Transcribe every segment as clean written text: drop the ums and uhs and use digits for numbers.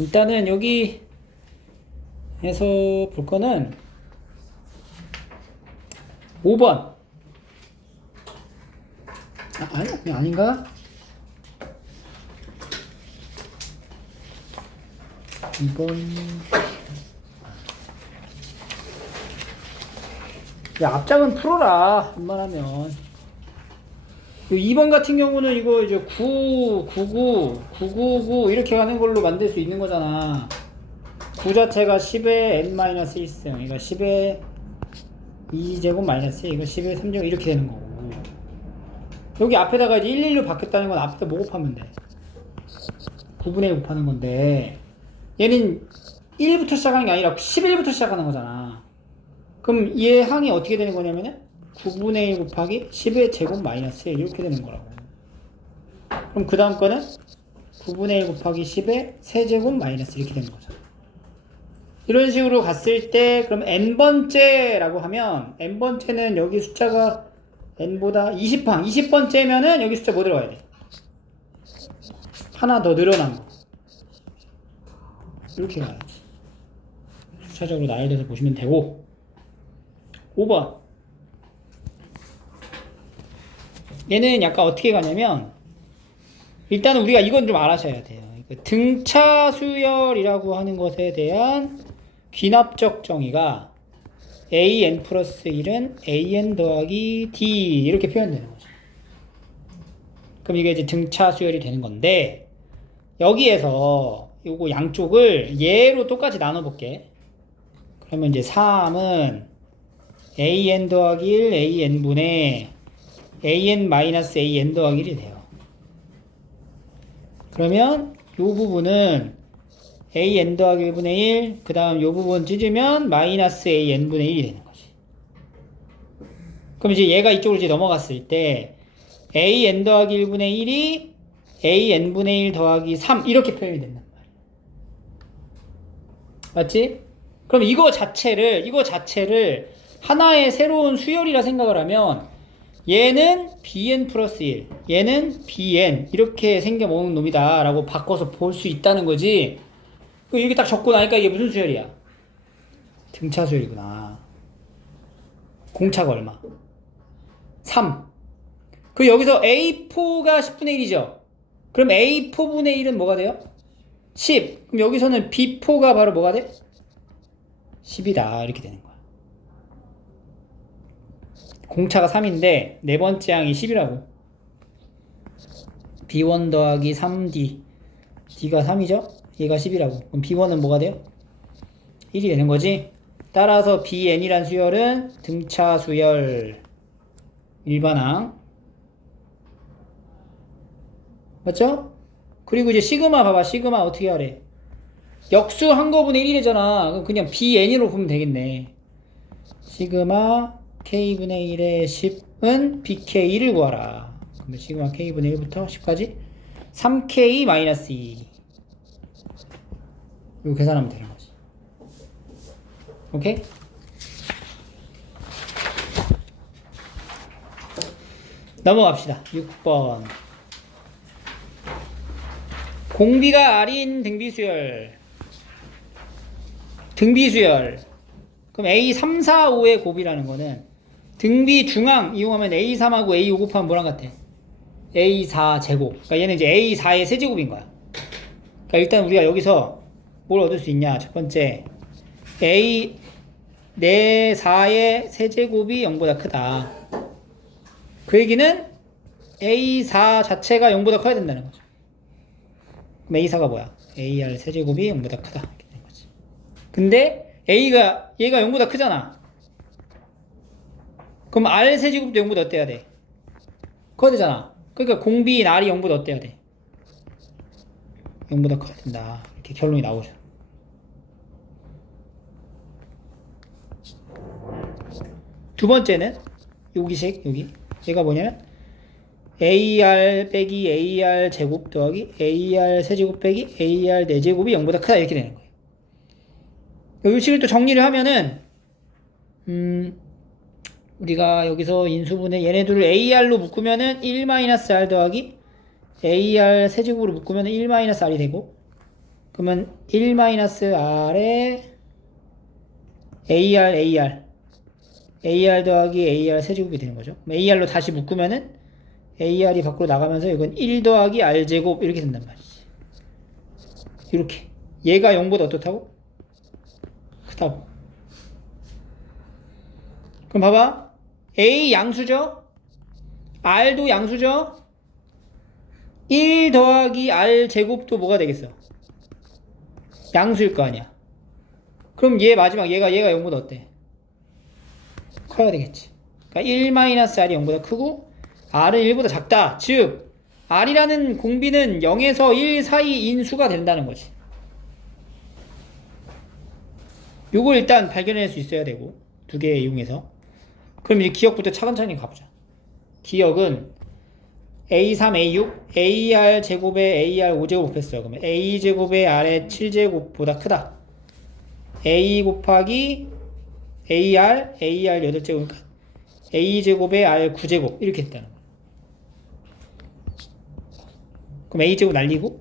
일단은 여기에서 볼 거는 5번. 아니, 아닌가? 2번. 야, 앞장은 풀어라. 웬만하면. 2번 같은 경우는 이거 이제 9, 99, 999 이렇게 가는 걸로 만들 수 있는 거잖아. 9 자체가 10의 n-1승. 그러니까 10의 2제곱 마이너스 이거 10의 3제곱 이렇게 되는 거고. 여기 앞에다가 이제 1, 1로 바뀌었다는 건 앞에다 뭐 곱하면 돼? 9분의 1 곱하는 건데 얘는 1부터 시작하는 게 아니라 11부터 시작하는 거잖아. 그럼 얘 항이 어떻게 되는 거냐면은 9분의 1 곱하기 10의 제곱 마이너스 1 이렇게 되는 거라고. 그럼 그 다음 거는 9분의 1 곱하기 10의 세제곱 마이너스 이렇게 되는 거죠. 이런 식으로 갔을 때 그럼 n번째라고 하면 n번째는 여기 숫자가 n보다 20번째면은 여기 숫자 뭐 들어가야 돼? 하나 더 늘어난 거. 이렇게 가야지. 숫자적으로 나열돼서 보시면 되고. 5번. 얘는 약간 어떻게 가냐면 일단은 우리가 이건 좀 알아셔야 돼요. 등차 수열이라고 하는 것에 대한 귀납적 정의가 an 플러스 1은 an 더하기 d 이렇게 표현되는 거죠. 그럼 이게 이제 등차 수열이 되는 건데 여기에서 요거 양쪽을 얘로 똑같이 나눠볼게. 그러면 이제 3은 an 더하기 1 an분의 an 마이너스 an 더하기 1이 돼요. 그러면 요 부분은 an 더하기 1분의 1, 그 다음 요 부분 찢으면 마이너스 an분의 1이 되는 거지. 그럼 이제 얘가 이쪽으로 이제 넘어갔을 때 an 더하기 1분의 1이 an분의 1 더하기 3 이렇게 표현이 된단 말이야. 맞지? 그럼 이거 자체를 하나의 새로운 수열이라 생각을 하면 얘는 bn 플러스 1, 얘는 bn 이렇게 생겨먹는 놈이다 라고 바꿔서 볼 수 있다는 거지. 이렇게 딱 적고 나니까 이게 무슨 수열이야? 등차 수열이구나. 공차가 얼마? 3. 그 여기서 a4가 10분의 1이죠. 그럼 a4분의 1은 뭐가 돼요? 10. 그럼 여기서는 b4가 바로 뭐가 돼? 10이다 이렇게 되는 거야. 공차가 3인데 네 번째 항이 10이라고. b1 더하기 3d d가 3이죠? 얘가 10이라고. 그럼 b1은 뭐가 돼요? 1이 되는 거지. 따라서 bn이란 수열은 등차 수열 일반항. 맞죠? 그리고 이제 시그마 봐봐. 시그마 어떻게 하래? 역수 한 거분의 1이잖아. 그럼 그냥 bn으로 보면 되겠네. 시그마 k분의 1의 10은 bk1을 구하라. 그러면 시그마 k분의 1부터 10까지 3k 마이너스 2. 이거 계산하면 되는 거지. 오케이? 넘어갑시다. 6번. 공비가 R인 등비수열. 등비수열. 그럼 A3, 4, 5의 곱이라는 거는 등비 중앙 이용하면 A3하고 A5 곱하면 뭐랑 같아? A4 제곱. 그러니까 얘는 이제 A4의 세제곱인 거야. 그러니까 일단 우리가 여기서 뭘 얻을 수 있냐? 첫 번째, A, 내 4의 세제곱이 0보다 크다. 그 얘기는 A4 자체가 0보다 커야 된다는 거죠. 그럼 A4가 뭐야? AR 세제곱이 0보다 크다. 이렇게 되는 거지. 근데 얘가 0보다 크잖아. 그럼 R 세제곱도 0보다 어때야 돼? 커야 되잖아. 그러니까 공비인 R이 0보다 어때야 돼? 0보다 커야 된다. 이렇게 결론이 나오죠. 두 번째는 여기식 여기 얘가 뭐냐면 AR 빼기 AR 제곱 더하기 AR 세제곱 빼기 AR 4제곱이 0보다 크다 이렇게 되는 거예요. 이 식을 또 정리를 하면은 우리가 여기서 인수분해 얘네들을 AR로 묶으면은 1-R 더하기 AR 세제곱으로 묶으면 1-R이 되고 그러면 1-r에 AR 더하기 AR 세제곱이 되는 거죠. AR로 다시 묶으면은 AR이 밖으로 나가면서 이건 1 더하기 R제곱 이렇게 된단 말이지. 이렇게. 얘가 0보다 어떻다고? 크다고. 그럼 봐봐. A 양수죠? R도 양수죠? 1 더하기 R제곱도 뭐가 되겠어? 양수일 거 아니야. 그럼 얘 마지막 얘가 0보다 어때? 커야 되겠지. 그러니까 1-R이 0보다 크고 R은 1보다 작다. 즉 R이라는 공비는 0에서 1 사이인 수가 된다는 거지. 요걸 일단 발견할 수 있어야 되고 두 개 이용해서. 그럼 이제 기억부터 차근차근히 가보자. 기억은 A3, A6, AR 제곱에 AR 5제곱 곱했어요. 그러면 A 제곱에 R의 7제곱보다 크다. A 곱하기 AR 8제곱이니까 A 제곱에 R 9제곱 이렇게 했다는 거야. 그럼 A 제곱 날리고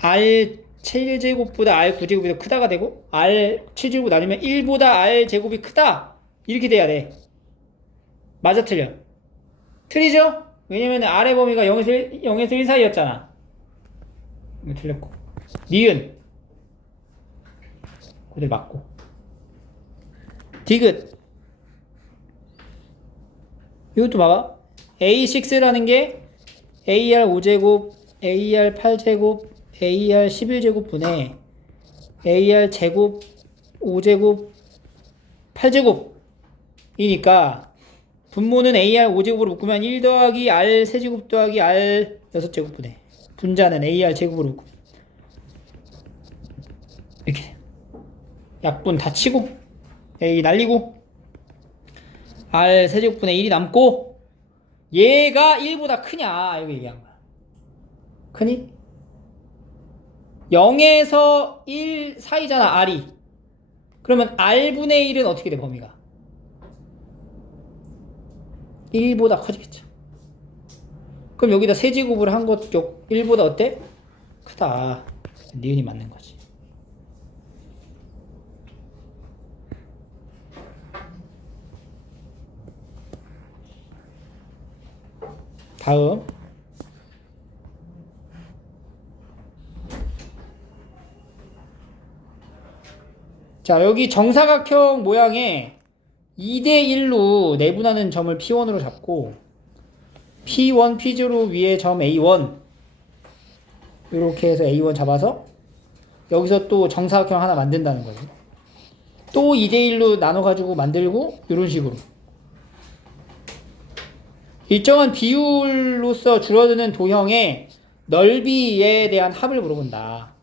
R 7제곱보다 R 9제곱이 더 크다가 되고 R 7제곱 나누면 1보다 R 제곱이 크다 이렇게 돼야 돼. 맞아 틀려? 틀리죠? 왜냐면 R의 범위가 0에서 1 사이였잖아. 이거 틀렸고 니은 그대로 맞고 디귿 이것도 봐봐. A6라는 게 AR 5제곱, AR 8제곱, AR 11제곱 분의 AR 제곱, 5제곱, 8제곱이니까 분모는 AR 5제곱으로 묶으면 1 더하기 R 세제곱 더하기 R 6제곱 분의 분자는 AR 제곱으로 묶으면 이렇게 약분 다 치고 A 날리고 R 세제곱분의 1이 남고 얘가 1보다 크냐 이렇게 얘기한 거야. 크니? 0에서 1 사이잖아 R이. 그러면 R분의 1은 어떻게 돼 범위가? 1보다 커지겠죠. 그럼 여기다 세제곱을 한 것 쪽 1보다 어때? 크다. 니은이 맞는 거지. 다음 자 여기 정사각형 모양에 2대1로 내분하는 점을 P1으로 잡고 P1, P0 위에 점 A1 이렇게 해서 A1 잡아서 여기서 또 정사각형 하나 만든다는 거지. 또 2대1로 나눠가지고 만들고 이런 식으로 일정한 비율로서 줄어드는 도형의 넓이에 대한 합을 물어본다.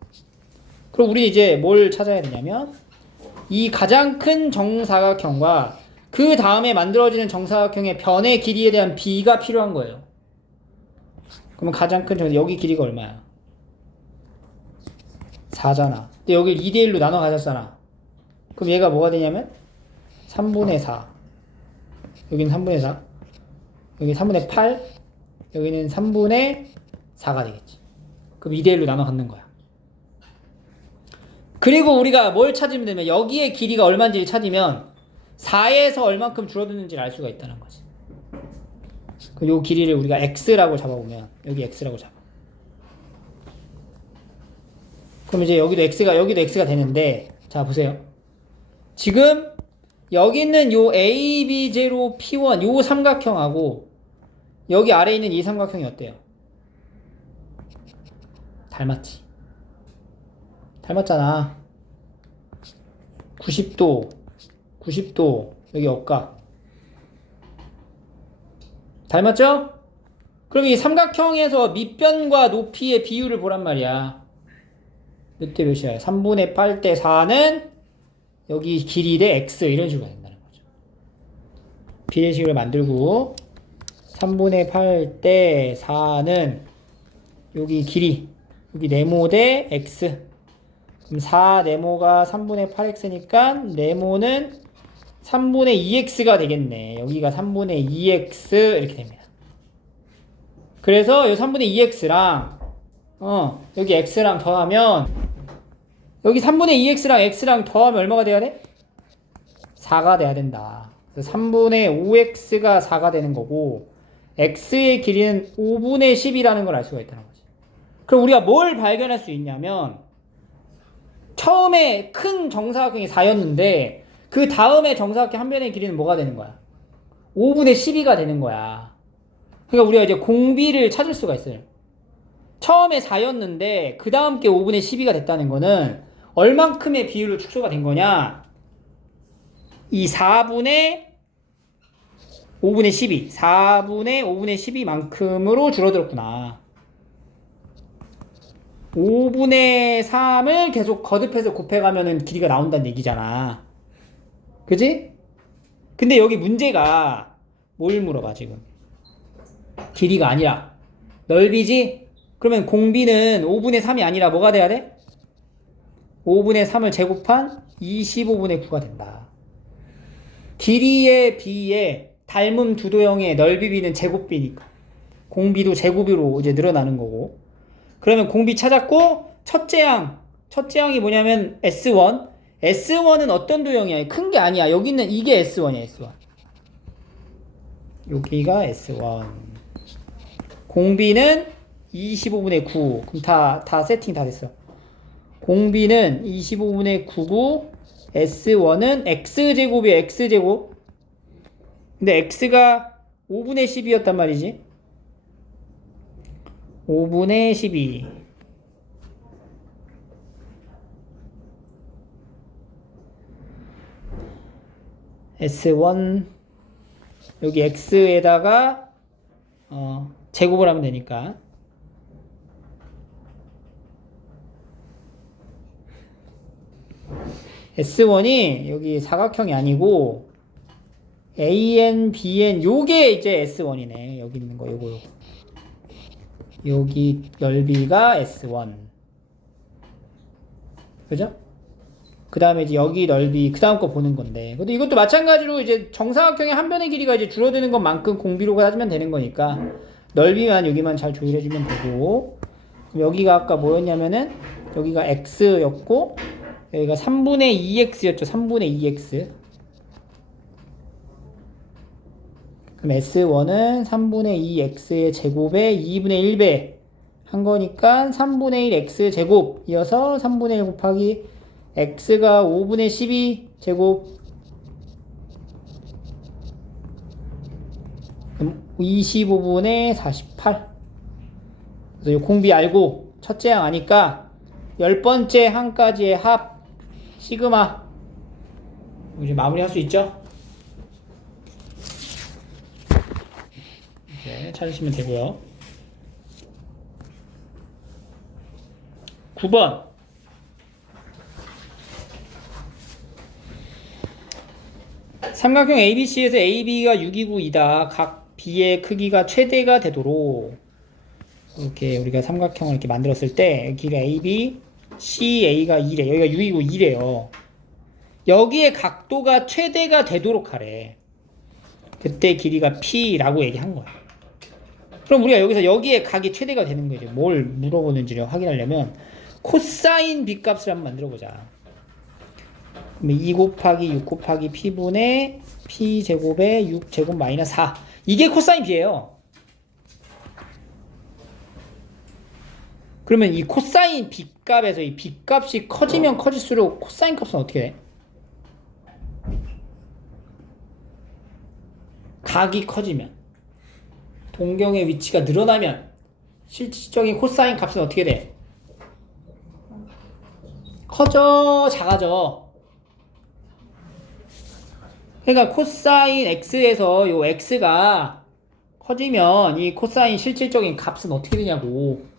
그럼 우리 이제 뭘 찾아야 되냐면 이 가장 큰 정사각형과 그 다음에 만들어지는 정사각형의 변의 길이에 대한 비가 필요한 거예요. 그러면 가장 큰 정사각형 여기 길이가 얼마야? 4잖아. 근데 여기 2대1로 나눠 가졌잖아. 그럼 얘가 뭐가 되냐면 3분의 4 여기는 3분의 4 여기 3분의 8 여기는 3분의 4가 되겠지. 그럼 2대1로 나눠 갖는 거야. 그리고 우리가 뭘 찾으면 되면 여기에 길이가 얼마인지를 찾으면 4에서 얼만큼 줄어드는지를 알 수가 있다는 거지. 그럼 요 길이를 우리가 x라고 잡아보면 여기 x라고 잡아. 그럼 이제 여기도 x가 되는데 자 보세요. 지금 여기 있는 요 AB제로 P1 요 삼각형하고 여기 아래에 있는 이 삼각형이 어때요? 닮았지? 닮았잖아. 90도 여기 억각 닮았죠? 그럼 이 삼각형에서 밑변과 높이의 비율을 보란 말이야. 몇 대 몇이야? 3분의 8대 4는 여기 길이 대 x 이런 식으로 된다는 거죠. 비례식을 만들고 3분의 8대 4는 여기 길이 여기 네모 대 x 그럼 4 네모가 3분의 8x니까 네모는 3분의 2x가 되겠네. 여기가 3분의 2x 이렇게 됩니다. 그래서 이 3분의 2x랑 여기 x랑 더하면 여기 3분의 2x랑 x랑 더하면 얼마가 돼야 돼? 4가 돼야 된다. 그래서 3분의 5x가 4가 되는 거고 x의 길이는 5분의 10이라는 걸 알 수가 있다는 거지. 그럼 우리가 뭘 발견할 수 있냐면 처음에 큰 정사각형이 4였는데 그 다음에 정사각형 한 변의 길이는 뭐가 되는 거야? 5분의 12가 되는 거야. 그러니까 우리가 이제 공비를 찾을 수가 있어요. 처음에 4였는데 그 다음 게 5분의 12가 됐다는 거는 얼만큼의 비율로 축소가 된 거냐? 이 4분의 5분의 12, 4분의 5분의 12만큼으로 줄어들었구나. 5분의 3을 계속 거듭해서 곱해가면은 길이가 나온다는 얘기잖아. 그지? 근데 여기 문제가 뭘 물어봐 지금? 길이가 아니라 넓이지? 그러면 공비는 5분의 3이 아니라 뭐가 돼야 돼? 5분의 3을 제곱한 25분의 9가 된다. 길이의 비에 닮은 두 도형의 넓이 비는 제곱비니까 공비도 제곱비로 이제 늘어나는 거고. 그러면 공비 찾았고 첫째 항이 뭐냐면 S1. S1은 어떤 도형이야? 큰 게 아니야. 여기는 이게 S1이야. S1. 여기가 S1. 공비는 25분의 9. 그럼 다 세팅 다 됐어. 공비는 25분의 9고 S1은 X제곱이야. X제곱. 근데 X가 5분의 10이었단 말이지. 5분의 12. S1 여기 X에다가 제곱을 하면 되니까 S1이 여기 사각형이 아니고 AN, BN 요게 이제 S1이네. 여기 있는 거 요거. 여기 넓이가 S1. 그죠? 그 다음에 이제 여기 넓이, 그 다음 거 보는 건데. 근데 이것도 마찬가지로 이제 정사각형의 한 변의 길이가 이제 줄어드는 것만큼 공비로 따지면 되는 거니까 넓이만 여기만 잘 조율해주면 되고. 그럼 여기가 아까 뭐였냐면은 여기가 X였고 여기가 3분의 2X였죠. 3분의 2X. 그럼 S1은 3분의 2X의 제곱에 2분의 1배 한 거니까 3분의 1 X 제곱 이어서 3분의 1 곱하기 X가 5분의 12 제곱 그럼 25분의 48. 그래서 이 공비 알고 첫째 항 아니까 10번째 항까지의 합 시그마 이제 마무리할 수 있죠? 이제 찾으시면 되고요. 9번 삼각형 ABC에서 AB가 6이고 2다. 각 B의 크기가 최대가 되도록 이렇게 우리가 삼각형을 이렇게 만들었을 때 여기가 AB, CA가 2래. 여기가 6이고 2래요. 여기에 각도가 최대가 되도록 하래. 그때 길이가 P라고 얘기한 거야. 그럼 우리가 여기서 여기에 각이 최대가 되는 거죠. 뭘 물어보는지를 확인하려면 코사인 B 값을 한번 만들어 보자. 2 곱하기 6 곱하기 P분의 P제곱에 6제곱 마이너스 4. 이게 코사인 B예요. 그러면 이 코사인 B 값에서 이 B 값이 커지면 커질수록 코사인 값은 어떻게 돼? 각이 커지면 동경의 위치가 늘어나면 실질적인 코사인 값은 어떻게 돼? 커져 작아져. 그러니까 코사인 X에서 요 X가 커지면 이 코사인 실질적인 값은 어떻게 되냐고.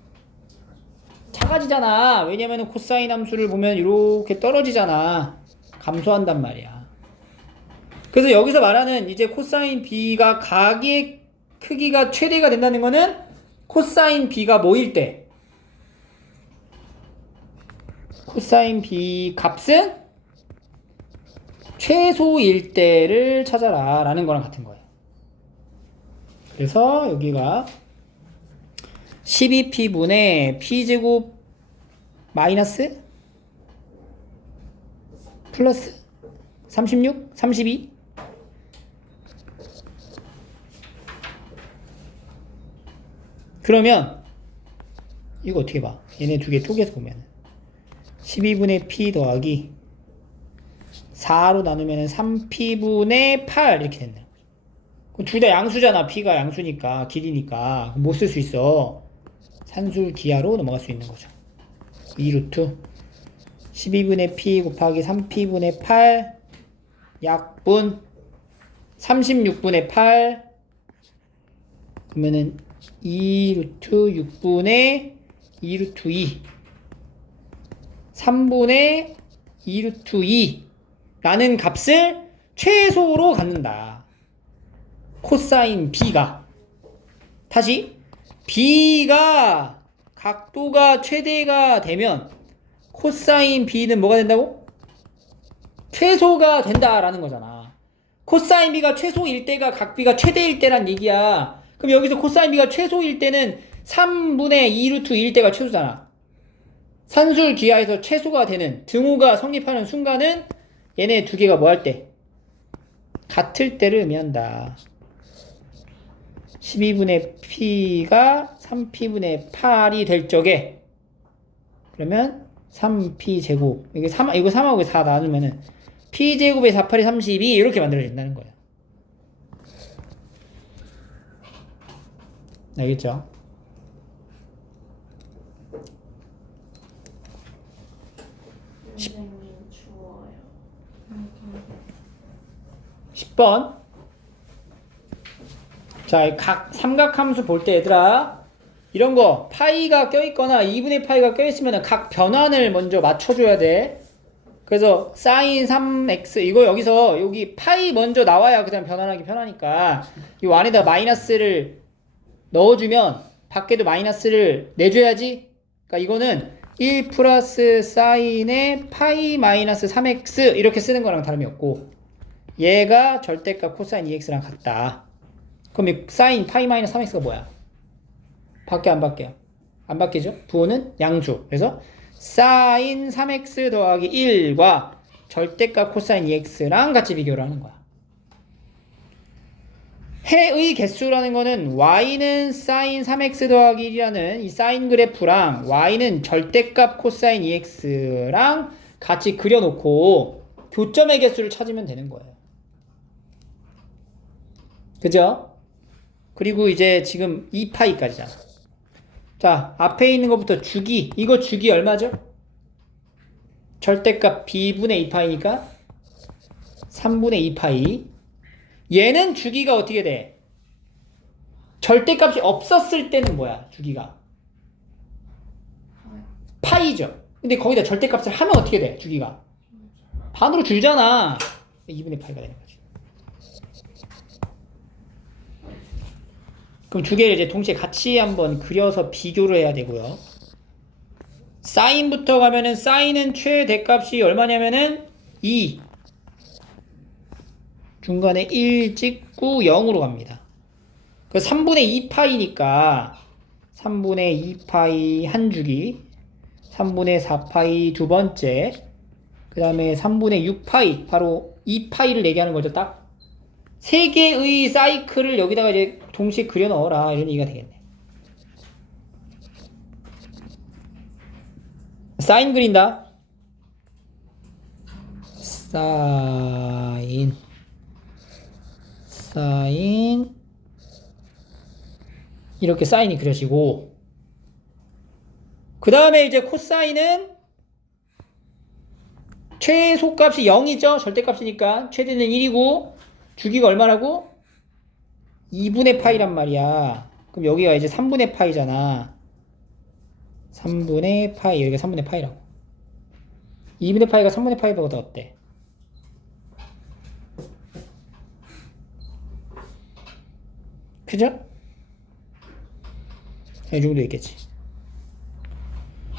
작아지잖아. 왜냐면 코사인 함수를 보면 이렇게 떨어지잖아. 감소한단 말이야. 그래서 여기서 말하는 이제 코사인 B가 각의 크기가 최대가 된다는 거는 코사인 B가 뭐일 때? 코사인 B 값은 최소일 때를 찾아라 라는 거랑 같은 거예요. 그래서 여기가 12P분의 P제곱 마이너스 플러스 36, 32. 그러면 이거 어떻게 봐? 얘네 두 개 쪼개서 보면 12분의 p 더하기 4로 나누면 3p분의 8 이렇게 된다. 둘 다 양수잖아. p가 양수니까, 길이니까 못 쓸 수 있어. 산술 기하로 넘어갈 수 있는 거죠. 2루트 12분의 p 곱하기 3p분의 8 약분 36분의 8 그러면은 2루트 6분의 2루트 2 3분의 2루트 2 라는 값을 최소로 갖는다. 코사인 b가 다시 b가 각도가 최대가 되면 코사인 b는 뭐가 된다고? 최소가 된다라는 거잖아. 코사인 b가 최소일 때가 각 b가 최대일 때란 얘기야. 그럼 여기서 코사인 b가 최소일 때는 3분의 2루트 2일 때가 최소잖아. 산술 기하에서 최소가 되는 등호가 성립하는 순간은 얘네 두 개가 뭐 할 때? 같을 때를 의미한다. 12분의 p가 3p분의 8이 될 적에 그러면 3p 제곱 이거 3하고 4 나누면은 p 제곱의 4, 8이 32 이렇게 만들어진다는 거예요. 알겠죠? 선생님 주어요. 10번. 자, 각 삼각함수 볼 때 얘들아 이런 거 파이가 껴있거나 2분의 파이가 껴있으면 각 변환을 먼저 맞춰줘야 돼. 그래서 사인 3x 이거 여기서 여기 파이 먼저 나와야 그 다음 변환하기 편하니까 이 안에다 마이너스를 넣어주면 밖에도 마이너스를 내줘야지. 그러니까 이거는 1 플러스 사인의 파이 마이너스 3x 이렇게 쓰는 거랑 다름이 없고 얘가 절대값 코사인 2x랑 같다. 그럼 이 사인 파이 마이너스 3x가 뭐야? 밖에 안 밖에요? 안 바뀌죠? 부호는 양수. 그래서 사인 3x 더하기 1과 절대값 코사인 2x랑 같이 비교를 하는 거야. 해의 개수라는 거는 y는 사인 3x 더하기 1이라는 이 사인 그래프랑 y는 절대값 코사인 2x랑 같이 그려놓고 교점의 개수를 찾으면 되는 거예요. 그죠? 그리고 이제 지금 2파이까지잖아. 자, 앞에 있는 것부터 주기. 이거 주기 얼마죠? 절대값 b분의 2파이니까 3분의 2파이. 얘는 주기가 어떻게 돼? 절대값이 없었을 때는 뭐야? 주기가 파이죠. 근데 거기다 절대값을 하면 어떻게 돼? 주기가 반으로 줄잖아. 2분의 파이가 되는 거지. 그럼 두 개를 이제 동시에 같이 한번 그려서 비교를 해야 되고요. 사인부터 가면은 사인은 최대값이 얼마냐면은 2. 중간에 1 찍고 0으로 갑니다. 그 3분의 2파이니까 3분의 2파이 한 주기, 3분의 4파이 두 번째, 그 다음에 3분의 6파이, 바로 2파이를 얘기하는 거죠. 딱 세 개의 사이클을 여기다가 이제 동시에 그려 넣어라 이런 얘기가 되겠네. 사인 그린다. 사인 이렇게 사인이 그려지고 그 다음에 이제 코사인은 최소값이 0이죠. 절대값이니까 최대는 1이고 주기가 얼마라고? 2분의 파이란 말이야. 그럼 여기가 이제 3분의 파이잖아. 3분의 파이 여기가 3분의 파이라고. 2분의 파이가 3분의 파이보다 어때? 그죠? 이 정도 있겠지.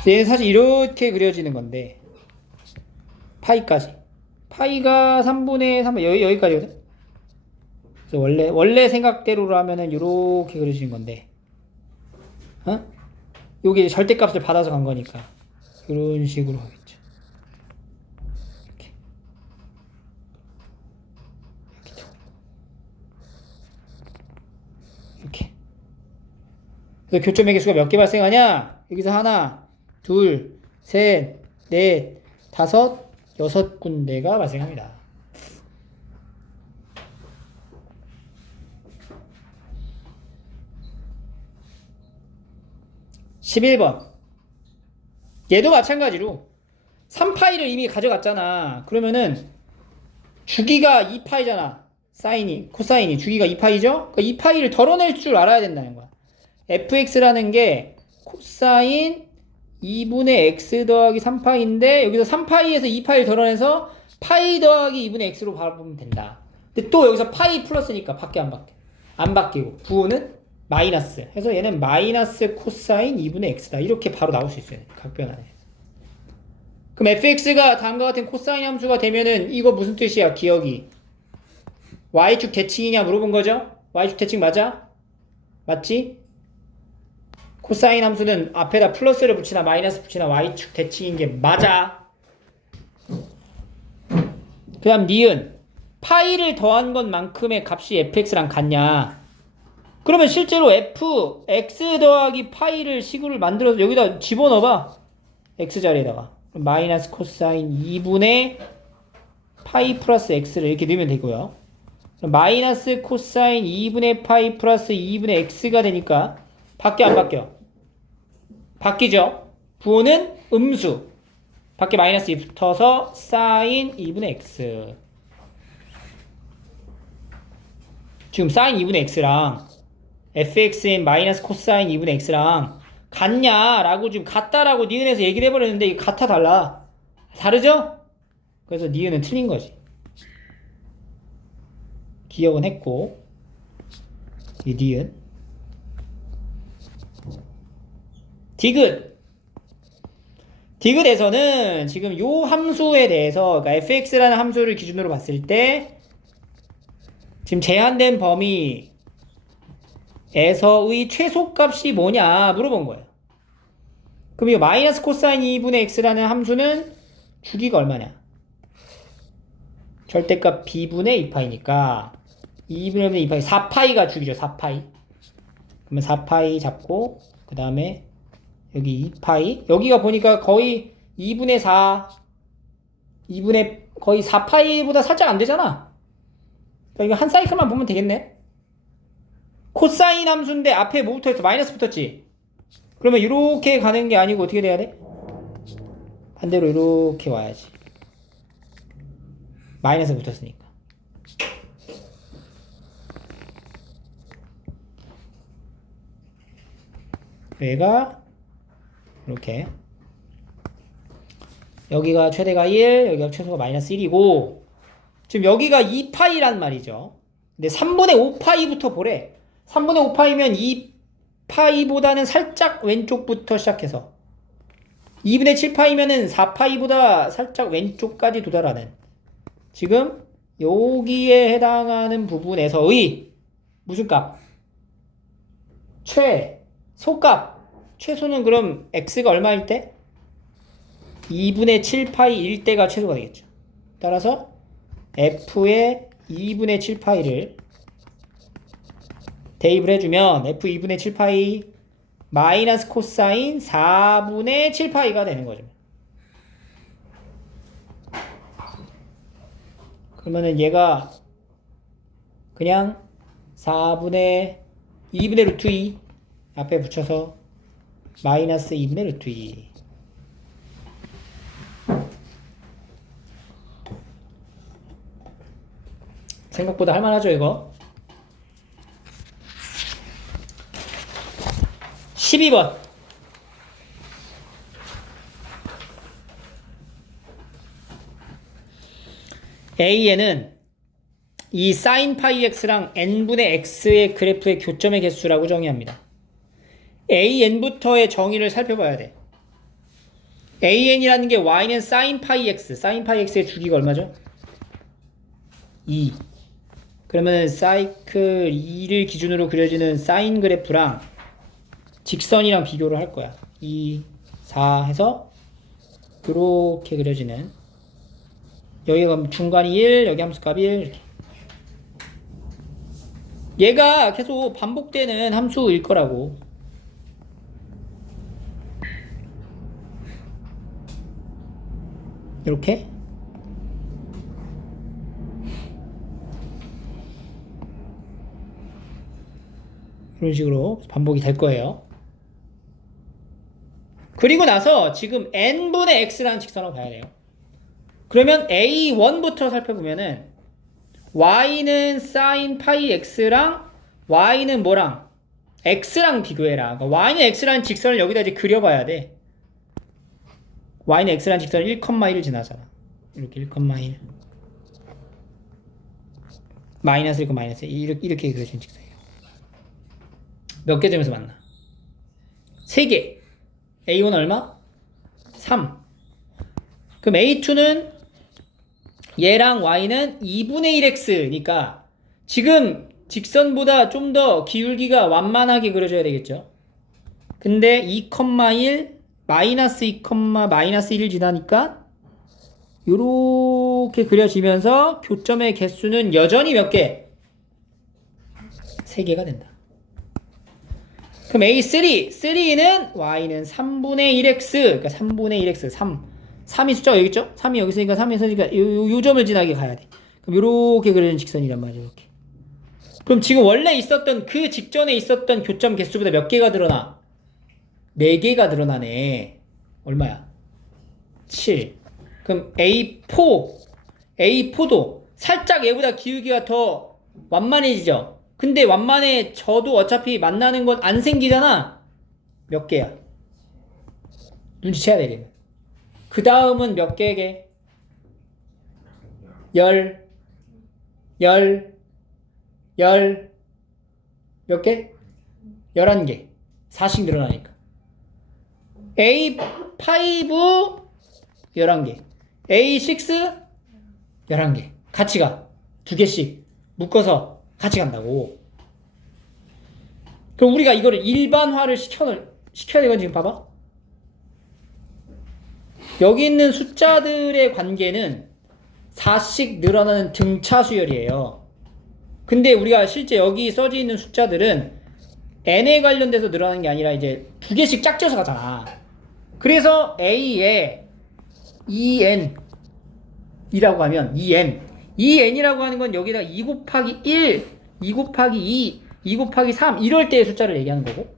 얘는 사실 이렇게 그려지는 건데 파이까지 파이가 3분의 3 여기까지거든. 그래서 원래 생각대로 하면은 이렇게 그려지는 건데, 어? 여기 절대값을 받아서 간 거니까 이런 식으로 하겠죠. 이렇게. 그래서 교점의 개수가 몇 개 발생하냐? 여기서 하나, 둘, 셋, 넷, 다섯, 여섯 군데가 발생합니다. 11번. 얘도 마찬가지로 3파이를 이미 가져갔잖아. 그러면은 주기가 2파이잖아. 사인이, 코사인이 주기가 2파이죠? 그러니까 2파이를 덜어낼 줄 알아야 된다는 거야. fx라는 게 코사인 2분의 x 더하기 3파이인데 여기서 3파이에서 2파이를 덜어내서 파이 더하기 2분의 x로 바꾸면 된다. 근데 또 여기서 파이 플러스니까 밖에 안 바뀌어. 안 바뀌고 부호는 마이너스 해서 얘는 마이너스 코사인 2분의 x다. 이렇게 바로 나올 수 있어요. 각변 안에. 그럼 fx가 다음과 같은 코사인 함수가 되면은 이거 무슨 뜻이야? 기억이 y축 대칭이냐 물어본 거죠? y축 대칭 맞아? 맞지? 코사인 함수는 앞에다 플러스를 붙이나 마이너스 붙이나 y축 대칭인 게 맞아. 그 다음 니은 파이를 더한 것만큼의 값이 fx랑 같냐? 그러면 실제로 x 더하기 파이를 식으로 만들어서 여기다 집어넣어봐. x자리에다가 마이너스 코사인 2분의 파이 플러스 x를 이렇게 넣으면 되고요. 마이너스 코사인 2분의 파이 플러스 2분의 x가 되니까 밖에 안 바뀌어? 바뀌죠. 부호는 음수. 밖에 마이너스 2 붙어서 사인 2분의 x. 지금 사인 2분의 x랑 fxn 마이너스 코사인 2분의 x랑 같냐라고 지금 같다라고 니은에서 얘기를 해버렸는데 이게 같아 달라. 다르죠? 그래서 니은은 틀린 거지. 기억은 했고 이 니은 디귿에서는 지금 요 함수에 대해서 그러니까 fx라는 함수를 기준으로 봤을 때 지금 제한된 범위에서의 최소값이 뭐냐 물어본 거예요. 그럼 이 마이너스 코사인 2분의 x라는 함수는 주기가 얼마냐? 절대값 b분의 2파이니까 2분의 2파이 4파이가 주기죠. 4파이. 그러면 4파이 잡고 그 다음에 여기 2파이 여기가 보니까 거의 2분의 4 2분의 거의 4파이보다 살짝 안 되잖아. 그러니까 이거 한 사이클만 보면 되겠네. 코사인 함수인데 앞에 뭐 붙어있어? 마이너스 붙었지? 그러면 이렇게 가는 게 아니고 어떻게 돼야 돼? 반대로 이렇게 와야지. 마이너스 붙었으니까. 얘가 이렇게 여기가 최대가 1, 여기가 최소가 마이너스 1이고 지금 여기가 2파이란 말이죠. 근데 3분의 5파이부터 보래. 3분의 5파이면 2파이보다는 살짝 왼쪽부터 시작해서 2분의 7파이면은 4파이보다 살짝 왼쪽까지 도달하는 지금 여기에 해당하는 부분에서의 무슨 값? 최소값. 최소는 그럼 x가 얼마일 때? 2분의 7파이일 때가 최소가 되겠죠. 따라서 f의 2분의 7파이를 대입을 해주면 f 2분의 7파이 마이너스 코사인 4분의 7파이가 되는 거죠. 그러면은 얘가 그냥 4분의 2분의 루트 2 앞에 붙여서 마이너스 2분의 루트 2 생각보다 할만하죠 이거. 12번 A에는 이 sin 파이 x랑 n분의 x의 그래프의 교점의 개수라고 정의합니다. AN부터의 정의를 살펴봐야 돼. AN이라는 게 y는 sin 파이 x, sin 파이 x의 주기가 얼마죠? 2. 그러면 사이클 2를 기준으로 그려지는 사인 그래프랑 직선이랑 비교를 할 거야. 2, 4 해서 이렇게 그려지는 여기가 중간이 1, 여기 함수값이 1 이렇게. 얘가 계속 반복되는 함수일 거라고. 이렇게 이런 식으로 반복이 될 거예요. 그리고 나서 지금 n분의 x라는 직선을 봐야 돼요. 그러면 a1부터 살펴보면은 y는 sin 파이 x랑 y는 뭐랑 x랑 비교해라. 그러니까 y는 x라는 직선을 여기다 이제 그려봐야 돼. y는 x라는 직선을 1,1을 지나잖아. 이렇게 1,1 마이너스 1, 마이너스 1 이렇게 그려진 직선이에요. 몇 개 점에서 만나? 3개. A1 얼마? 3. 그럼 A2는 얘랑 y는 2분의 1x니까 지금 직선보다 좀 더 기울기가 완만하게 그려져야 되겠죠. 근데 2,1 마이너스 2, 마이너스 1을 지나니까 요렇게 그려지면서 교점의 개수는 여전히 몇 개? 3개가 된다. 그럼 A3, 3는 y는 3분의 1x, 그러니까 3분의 1x, 3이 숫자가 여기 있죠? 3이 여기 있으니까 3이 있으니까 요 점을 지나게 가야 돼. 그럼 요렇게 그려진 직선이란 말이야, 이렇게. 그럼 지금 원래 있었던 그 직전에 있었던 교점 개수보다 몇 개가 늘어나? 4개가 늘어나네. 얼마야? 7. 그럼 A4도 살짝 얘보다 기울기가 더 완만해지죠? 근데 완만해져도 어차피 만나는 건 안 생기잖아? 몇 개야? 눈치채야 되겠네. 그 다음은 몇 개게? 10 몇 개? 11개. 4씩 늘어나니까. A5 11개. A6 11개. 같이 가. 2개씩 묶어서 같이 간다고. 그럼 우리가 이거를 일반화를 시켜야 되건 지금 봐봐. 여기 있는 숫자들의 관계는 4씩 늘어나는 등차 수열이에요. 근데 우리가 실제 여기 써져 있는 숫자들은 n에 관련돼서 늘어나는 게 아니라 이제 2개씩 짝져서 가잖아. 그래서 a에 2n이라고 하면 2n이라고 하는 건 여기다 2 곱하기 1, 2 곱하기 2, 2 곱하기 3 이럴 때의 숫자를 얘기하는 거고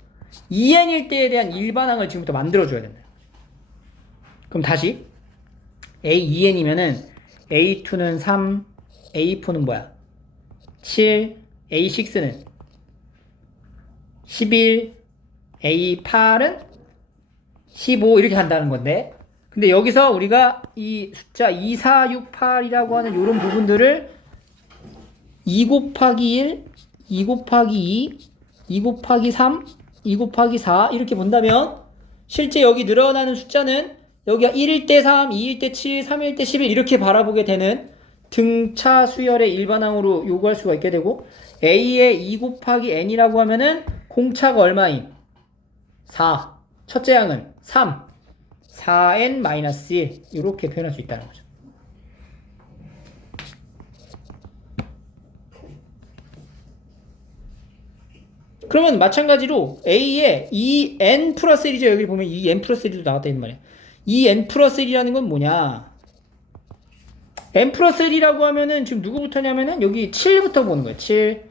2n일 때에 대한 일반항을 지금부터 만들어줘야 된다. 그럼 다시 a2n이면은 a2는 3, a4는 뭐야? 7, a6는 11, a8은 15 이렇게 간다는 건데 근데 여기서 우리가 이 숫자 2, 4, 6, 8이라고 하는 이런 부분들을 2 곱하기 1, 2 곱하기 2, 2 곱하기 3, 2 곱하기 4 이렇게 본다면 실제 여기 늘어나는 숫자는 여기가 1일 때 3, 2일 때 7, 3일 때 11 이렇게 바라보게 되는 등차 수열의 일반항으로 요구할 수가 있게 되고 A의 2 곱하기 n이라고 하면은 공차가 얼마인? 4. 첫째 항은 3. 4n-1 이렇게 표현할 수 있다는 거죠. 그러면 마찬가지로 A에 2n 플러스 1이죠. 여기 보면 2n 플러스 1도 나왔다 는 말이야. 2n 플러스 1이라는 건 뭐냐? n 플러스 1이라고 하면은 지금 누구부터냐면은 여기 7부터 보는 거예요. 7,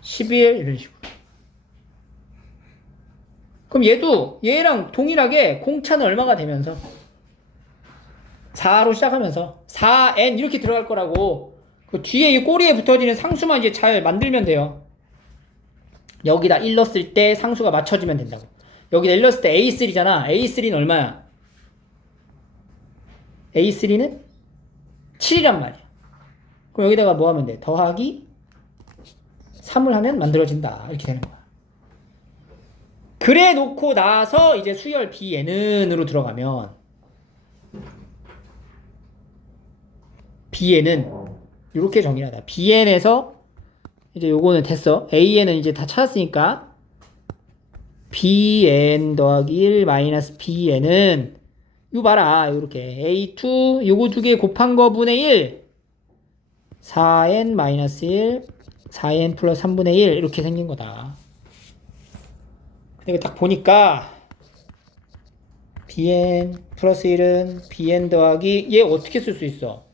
11 이런 식으로. 그럼 얘도 얘랑 동일하게 공차는 얼마가 되면서 4로 시작하면서 4n 이렇게 들어갈 거라고 그 뒤에 이 꼬리에 붙어지는 상수만 이제 잘 만들면 돼요. 여기다 1 넣었을 때 상수가 맞춰지면 된다고. 여기다 1 넣었을 때 A3잖아. A3는 얼마야? A3는 7이란 말이야. 그럼 여기다가 뭐 하면 돼? 더하기 3을 하면 만들어진다. 이렇게 되는 거야. 그래 놓고 나서 이제 수열 Bn은으로 들어가면 Bn은 이렇게 정의하다. Bn에서 이제 요거는 됐어. An은 이제 다 찾았으니까 Bn 더하기 1 마이너스 Bn은 이거 봐라. 요렇게 A2 요거 두 개 곱한 거 분의 1 4n 마이너스 1 4n 플러스 3분의 1 이렇게 생긴 거다. 근데 딱 보니까 bn 플러스 1은 bn 더하기 얘 어떻게 쓸 수 있어?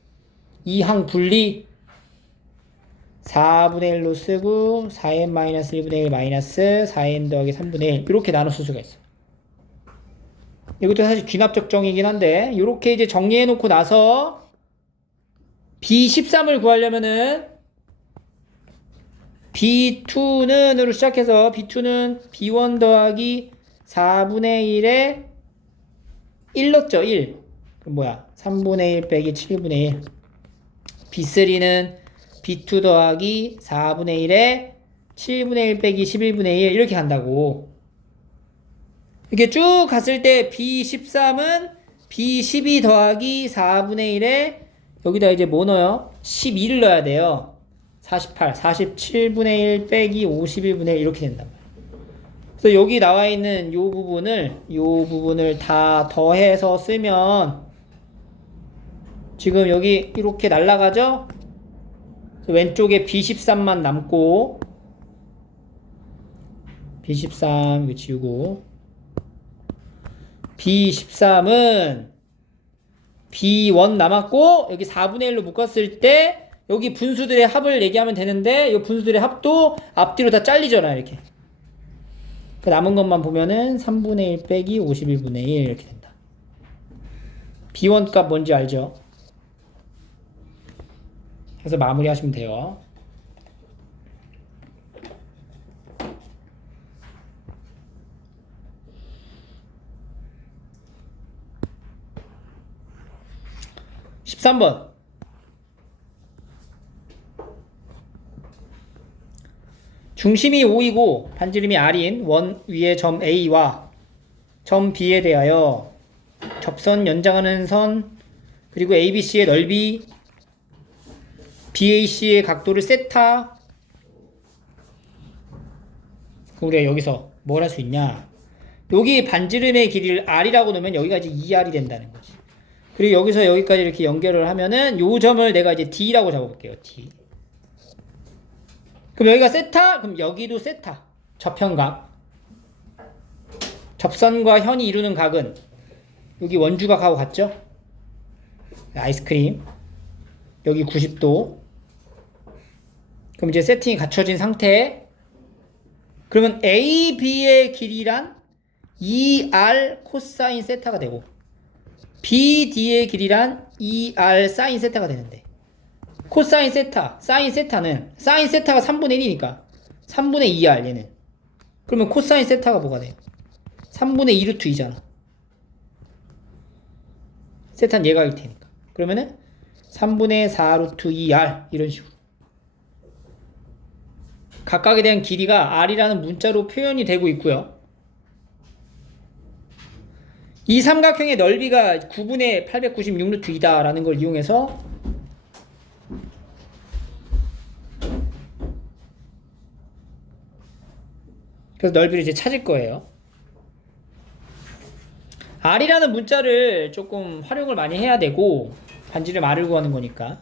이항 분리 4분의 1로 쓰고 4n 마이너스 1분의 1 마이너스 4n 더하기 3분의 1 이렇게 나눠 쓸 수가 있어. 이것도 사실 귀납적 정이긴 한데 이렇게 이제 정리해 놓고 나서 B13을 구하려면은 B2는으로 시작해서 B2는 B1 더하기 4분의 1에 1 넣었죠. 1. 그럼 뭐야? 3분의 1 빼기 7분의 1. B3는 B2 더하기 4분의 1에 7분의 1 빼기 11분의 1 이렇게 간다고. 이렇게 쭉 갔을 때 B13은 B12 더하기 4분의 1에 여기다 이제 뭐 넣어요? 12를 넣어야 돼요. 48, 47분의 1 빼기 51분의 1 이렇게 된단 말이에요. 그래서 여기 나와 있는 요 부분을 다 더해서 쓰면 지금 여기 이렇게 날라가죠? 왼쪽에 B13만 남고 B13 이거 지우고 B13은 B1 남았고 여기 4분의 1로 묶었을 때 여기 분수들의 합을 얘기하면 되는데 이 분수들의 합도 앞뒤로 다 잘리잖아 이렇게. 그 남은 것만 보면은 3분의 1 빼기 51분의 1 이렇게 된다. B1 값 뭔지 알죠? 해서 마무리 하시면 돼요. (13번) 중심이 O이고 반지름이 R인 원 위의 점 A와 점 B에 대하여 접선 연장하는 선 그리고 ABC의 넓이 BAC의 각도를 세타. 우리가 여기서 뭘 할 수 있냐, 여기 반지름의 길이를 R이라고 놓으면 여기가 이제 2R이 된다는 거지. 그리고 여기서 여기까지 이렇게 연결을 하면은 요 점을 내가 이제 D라고 잡아볼게요. D. 그럼 여기가 세타? 그럼 여기도 세타. 저편각. 접선과 현이 이루는 각은 여기 원주각하고 같죠? 아이스크림. 여기 90도. 그럼 이제 세팅이 갖춰진 상태에 그러면 AB의 길이란 2R 코사인 세타가 되고 BD의 길이란 2R 사인 세타가 되는데 코사인 세타, 사인 세타는 사인 세타가 3분의 1이니까 3분의 2R 얘는. 그러면 코사인 세타가 뭐가 돼요? 3분의 2 루트 2잖아. 세타는 얘가일 테니까. 그러면은 3분의 4 루트 2R 이런 식으로. 각각에 대한 길이가 R이라는 문자로 표현이 되고 있고요. 이 삼각형의 넓이가 9분의 896 루트 2다라는 걸 이용해서 그래서 넓이를 이제 찾을 거예요. R이라는 문자를 조금 활용을 많이 해야 되고 반지름 R을 구하는 거니까.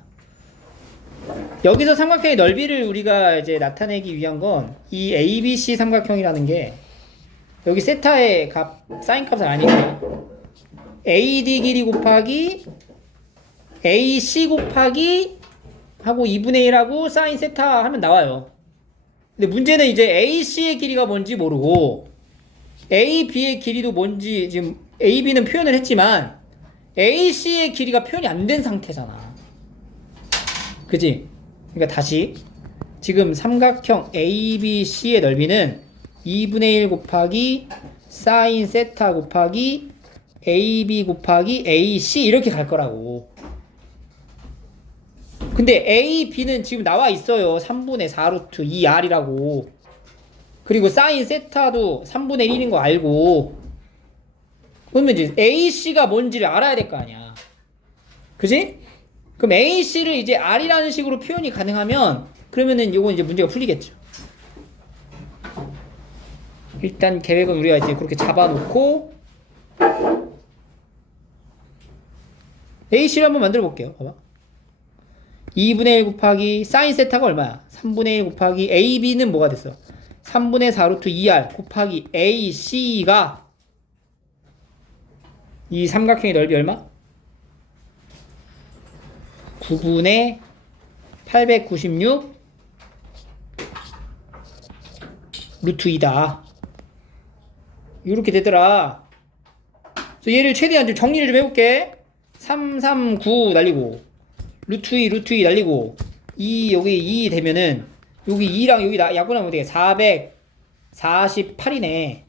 여기서 삼각형의 넓이를 우리가 이제 나타내기 위한 건 이 ABC 삼각형이라는 게 여기 세타의 값, 사인 값은 아니고요. AD 길이 곱하기 AC 곱하기 하고 2분의 1하고 사인 세타 하면 나와요. 근데 문제는 이제 AC의 길이가 뭔지 모르고 AB의 길이도 뭔지 지금 AB는 표현을 했지만 AC의 길이가 표현이 안 된 상태잖아. 그지? 그러니까 다시 지금 삼각형 ABC의 넓이는 2분의 1 곱하기 사인 세타 곱하기 AB 곱하기 AC 이렇게 갈 거라고. 근데 AB는 지금 나와 있어요. 3분의 4 루트 2R이라고. 그리고 사인 세타도 3분의 1인 거 알고. 그러면 이제 AC가 뭔지를 알아야 될 거 아니야. 그지? 그럼 AC를 이제 R이라는 식으로 표현이 가능하면 그러면은 이건 이제 문제가 풀리겠죠. 일단 계획은 우리가 이제 그렇게 잡아놓고 AC를 한번 만들어 볼게요. 봐봐. 2분의 1 곱하기 사인 세타가 얼마야? 3분의 1 곱하기 AB는 뭐가 됐어? 3분의 4 루트 2R 곱하기 AC가 이 삼각형의 넓이 얼마? 9분의 896 루트 2다. 이렇게 되더라. 그래서 얘를 최대한 좀 정리를 좀 해볼게. 339 날리고 루트 2 날리고 2 여기 2 되면은 여기 2랑 여기 약분하면 어떻게 448이네.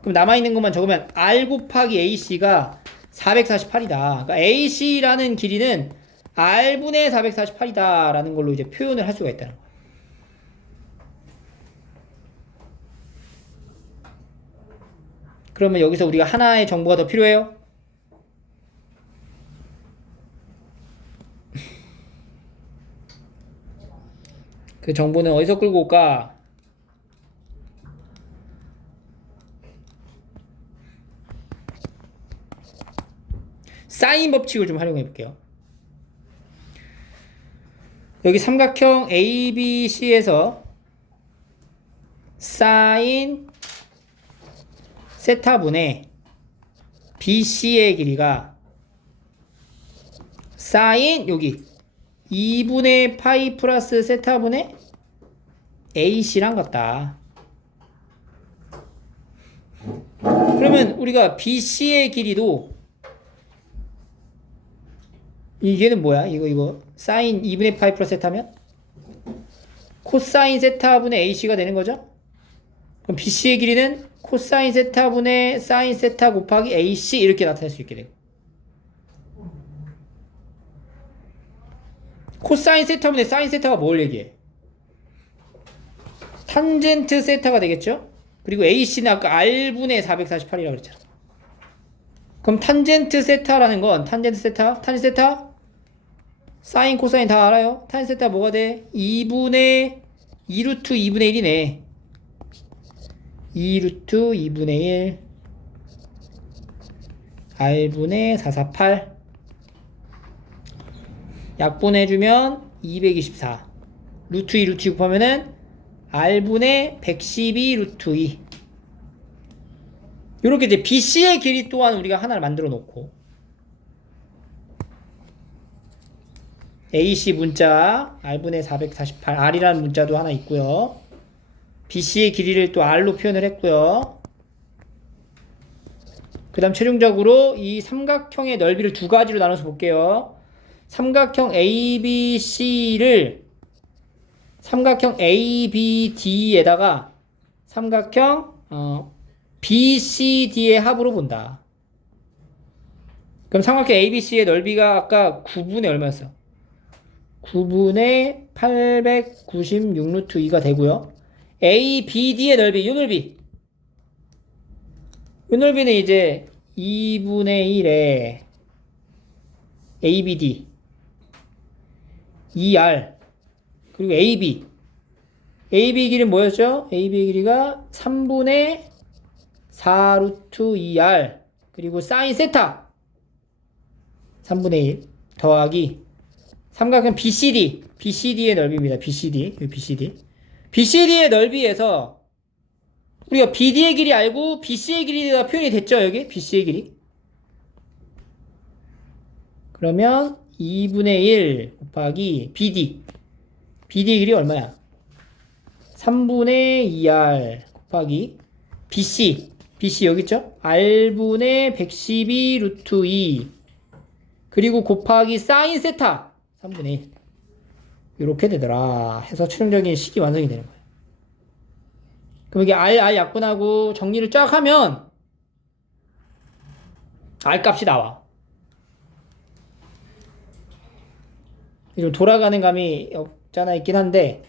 그럼 남아있는 것만 적으면 R 곱하기 AC가 448이다. 그러니까 AC라는 길이는 R분의 448이다 라는 걸로 이제 표현을 할 수가 있다는 거야. 그러면 여기서 우리가 하나의 정보가 더 필요해요? 그 정보는 어디서 끌고 올까? 사인 법칙을 좀 활용해 볼게요. 여기 삼각형 ABC에서 사인 세타분의 BC의 길이가 사인 여기 2분의 파이 플러스 세타분의 AC랑 같다. 그러면 우리가 BC의 길이도 얘는 뭐야? 이거 사인 2분의 파이 플러스 세타면 코사인 세타분의 AC가 되는 거죠? 그럼 BC의 길이는 코사인 세타분의 사인 세타 곱하기 AC 이렇게 나타낼 수 있게 되고, 코사인 세타분의 사인 세타가 뭘 얘기해? 탄젠트 세타가 되겠죠? 그리고 AC는 아까 R분의 448이라고 그랬잖아. 그럼 탄젠트 세타라는 건 탄젠트 세타? 사인 코사인 다 알아요? 탄젠트 세타 뭐가 돼? 2분의 2루트 2분의 1이네. 2루트 2분의 1 R분의 448 약분해주면 224 루트 2 루트 2 곱하면은 R분의 112 루트 2 요렇게 이제 BC의 길이 또한 우리가 하나를 만들어 놓고 AC 문자 R분의 448 R이라는 문자도 하나 있고요. BC의 길이를 또 R로 표현을 했고요. 그 다음 최종적으로 이 삼각형의 넓이를 두 가지로 나눠서 볼게요. 삼각형 ABC를 삼각형 ABD에다가 삼각형 BCD의 합으로 본다. 그럼 삼각형 ABC의 넓이가 아까 9분의 얼마였어? 9분의 896 루트 2가 되고요. ABD의 넓이, 이 넓이는 이제 2분의 1에 ABD 2R 그리고 AB 길이는 뭐였죠? AB의 길이가 3분의 4 루트 2R 그리고 사인 세타 3분의 1 더하기 삼각형 BCD의 넓이입니다. BCD의 넓이에서 우리가 BD의 길이 알고 BC의 길이가 표현이 됐죠? 여기 BC의 길이 그러면 2분의 1 곱하기 BD의 길이 얼마야? 3분의 2R 곱하기 BC 여기 있죠? R분의 112 루트 2 그리고 곱하기 사인 세타 3분의 1 이렇게 되더라 해서 최종적인 식이 완성이 되는 거예요. 그럼 이게 R 약분하고 정리를 쫙 하면 R 값이 나와. 좀 돌아가는 감이 없잖아 있긴 한데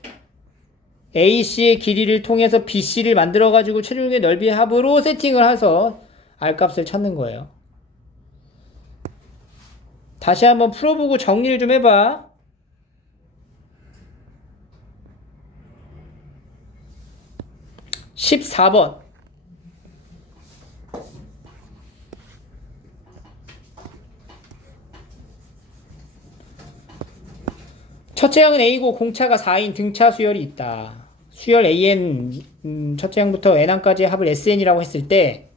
AC의 길이를 통해서 BC를 만들어가지고 최종적인 넓이의 합으로 세팅을 해서 R값을 찾는 거예요. 다시 한번 풀어보고 정리를 좀 해봐. (14번) 첫째 항은 A고 공차가 4인 등차 수열이 있다. 수열 AN 첫째 항부터 N항까지의 합을 SN이라고 했을 때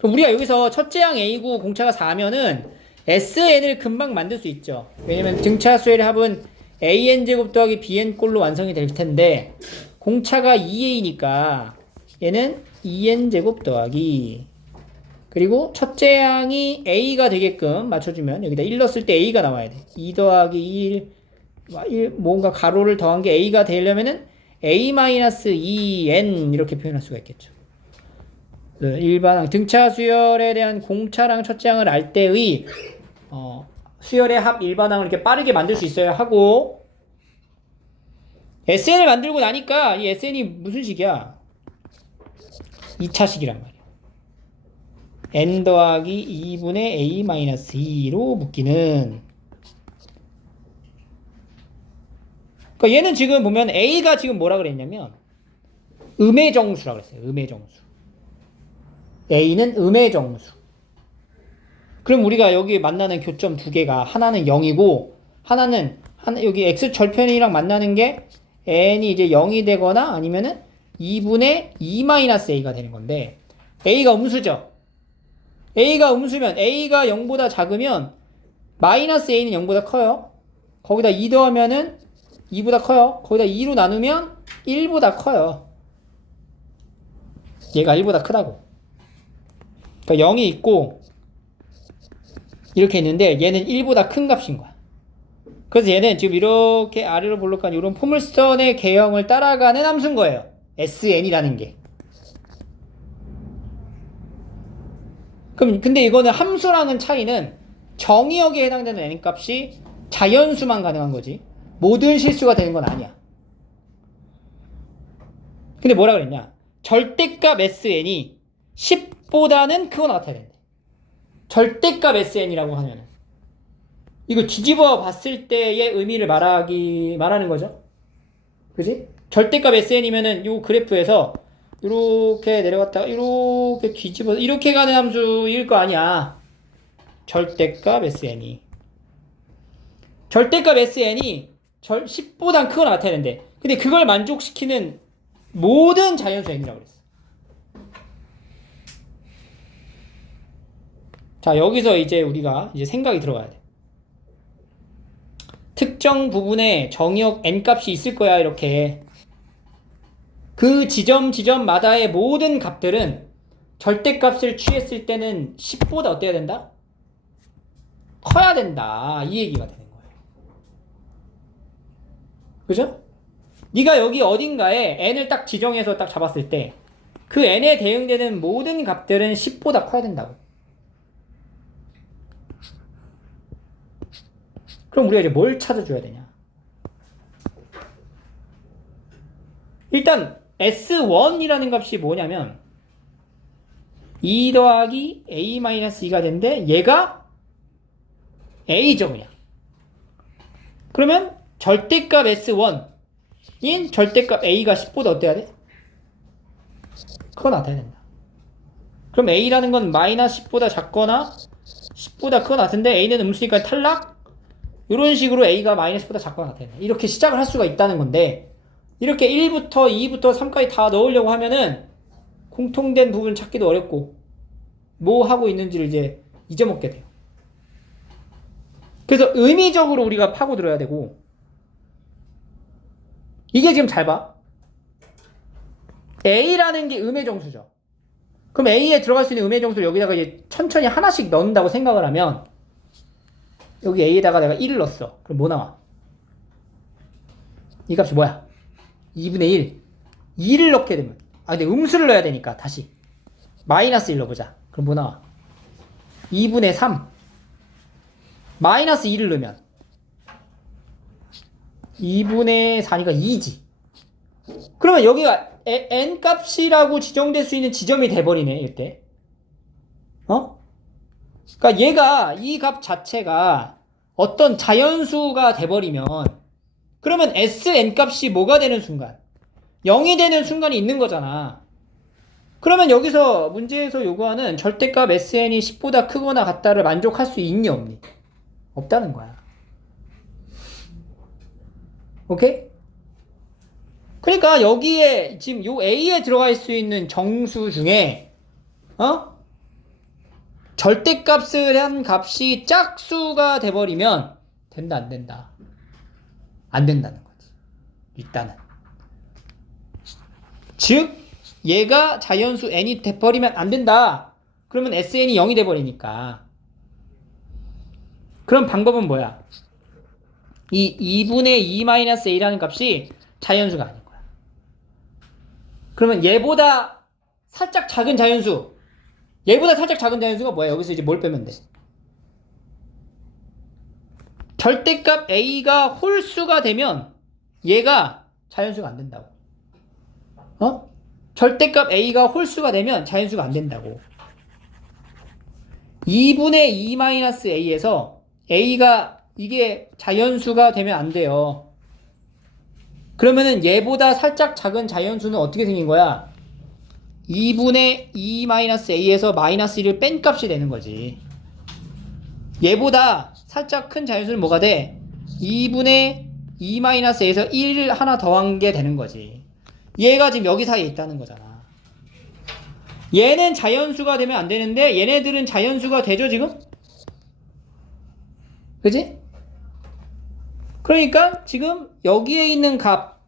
그럼 우리가 여기서 첫째 항 A고 공차가 4면은 SN을 금방 만들 수 있죠. 왜냐면 등차수의 합은 AN제곱 더하기 BN꼴로 완성이 될 텐데 공차가 2A니까 얘는 2N제곱 더하기 그리고 첫째 항이 A가 되게끔 맞춰주면 여기다 1 넣었을 때 A가 나와야 돼. 2 더하기 1 뭔가 가로를 더한 게 A가 되려면은 A-2N 이렇게 표현할 수가 있겠죠. 일반항 등차 수열에 대한 공차랑 첫째 항을 알 때의 수열의 합 일반항을 이렇게 빠르게 만들 수 있어야 하고 SN을 만들고 나니까 이 SN이 무슨 식이야? 2차식이란 말이야. N 더하기 2분의 A-2로 묶이는 그러니까 얘는 지금 보면 A가 지금 뭐라 그랬냐면 음의 정수라 그랬어요. 음의 정수. A는 음의 정수. 그럼 우리가 여기 만나는 교점 두 개가 하나는 0이고 하나는 여기 x 절편이랑 만나는 게 n이 이제 0이 되거나 아니면은 2분의 2-a가 되는 건데 a가 음수죠. a가 음수면 a가 0보다 작으면 마이너스 a는 0보다 커요. 거기다 2 더하면은 2보다 커요. 거기다 2로 나누면 1보다 커요. 얘가 1보다 크다고. 그러니까 0이 있고 이렇게 있는데 얘는 1보다 큰 값인 거야. 그래서 얘는 지금 이렇게 아래로 볼록한 이런 포물선의 개형을 따라가는 함수인 거예요. SN이라는 게. 그럼 근데 이거는 함수랑은 차이는 정의역에 해당되는 n값이 자연수만 가능한 거지. 모든 실수가 되는 건 아니야. 근데 뭐라 그랬냐? 절대값 SN이 10보다는 크거나 같아야 된대. 절대값 SN이라고 하면은 이거 뒤집어 봤을 때의 의미를 말하는 거죠. 그지? 절대값 SN이면은 요 그래프에서 이렇게 내려갔다가 이렇게 뒤집어 이렇게 가는 함수일 거 아니야. 절대값 SN이 10보단 크거나 같아야 되는데 근데 그걸 만족시키는 모든 자연수 n이라고 그랬어. 자, 여기서 이제 우리가 이제 생각이 들어가야 돼. 특정 부분에 정의역 n값이 있을 거야, 이렇게. 그 지점마다의 모든 값들은 절대값을 취했을 때는 10보다 어때야 된다? 커야 된다. 이 얘기가 되는 거예요. 그죠? 네가 여기 어딘가에 n을 딱 지정해서 딱 잡았을 때 그 n에 대응되는 모든 값들은 10보다 커야 된다고. 그럼 우리가 이제 뭘 찾아줘야 되냐? 일단 S1이라는 값이 뭐냐면 2 더하기 A-2가 된데 얘가 A죠 그냥. 그러면 절대값 S1인 절대값 A가 10보다 어때야 돼? 그거 나타내야 된다. 그럼 A라는 건 마이너스 10보다 작거나 10보다 크거나 같은데 A는 음수니까 탈락? 이런 식으로 A가 마이너스 10보다 작거나 같아야 돼. 이렇게 시작을 할 수가 있다는 건데 이렇게 1부터 2부터 3까지 다 넣으려고 하면은 공통된 부분 찾기도 어렵고 뭐 하고 있는지를 이제 잊어먹게 돼요. 그래서 의미적으로 우리가 파고들어야 되고 이게 지금 잘 봐. A라는 게 음의 정수죠. 그럼 A에 들어갈 수 있는 음의 정수를 여기다가 이제 천천히 하나씩 넣는다고 생각을 하면 여기 A에다가 내가 1을 넣었어. 그럼 뭐 나와? 이 값이 뭐야? 2분의 1. 2를 넣게 되면 근데 음수를 넣어야 되니까 다시 마이너스 1 넣어보자. 그럼 뭐 나와? 2분의 3. 마이너스 2를 넣으면 2분의 4니까 2지. 그러면 여기가 n값이라고 지정될 수 있는 지점이 돼버리네 이때. 그러니까 얘가 이 값 자체가 어떤 자연수가 돼버리면 그러면 SN값이 뭐가 되는 순간? 0이 되는 순간이 있는 거잖아. 그러면 여기서 문제에서 요구하는 절대값 SN이 10보다 크거나 같다를 만족할 수 있니 없니? 없다는 거야. 오케이? 그러니까 여기에 지금 요 A에 들어갈 수 있는 정수 중에 절대값을 한 값이 짝수가 돼버리면 된다 안 된다? 안 된다는 거지. 일단은. 즉 얘가 자연수 n이 돼버리면 안 된다. 그러면 sn이 0이 돼버리니까. 그럼 방법은 뭐야? 이 2분의 2-a라는 값이 자연수가 아닌 거야. 그러면 얘보다 살짝 작은 자연수. 얘보다 살짝 작은 자연수가 뭐야? 여기서 이제 뭘 빼면 돼? 절대값 a가 홀수가 되면 얘가 자연수가 안 된다고. 절대값 a가 홀수가 되면 자연수가 안 된다고. 2분의 2-a에서 a가 이게 자연수가 되면 안 돼요. 그러면은 얘보다 살짝 작은 자연수는 어떻게 생긴 거야? 2분의 2-a에서 마이너스 1을 뺀 값이 되는 거지. 얘보다 살짝 큰 자연수는 뭐가 돼? 2분의 2-a에서 1을 하나 더한 게 되는 거지. 얘가 지금 여기 사이에 있다는 거잖아. 얘는 자연수가 되면 안 되는데 얘네들은 자연수가 되죠 지금? 그치? 그러니까 지금 여기에 있는 값,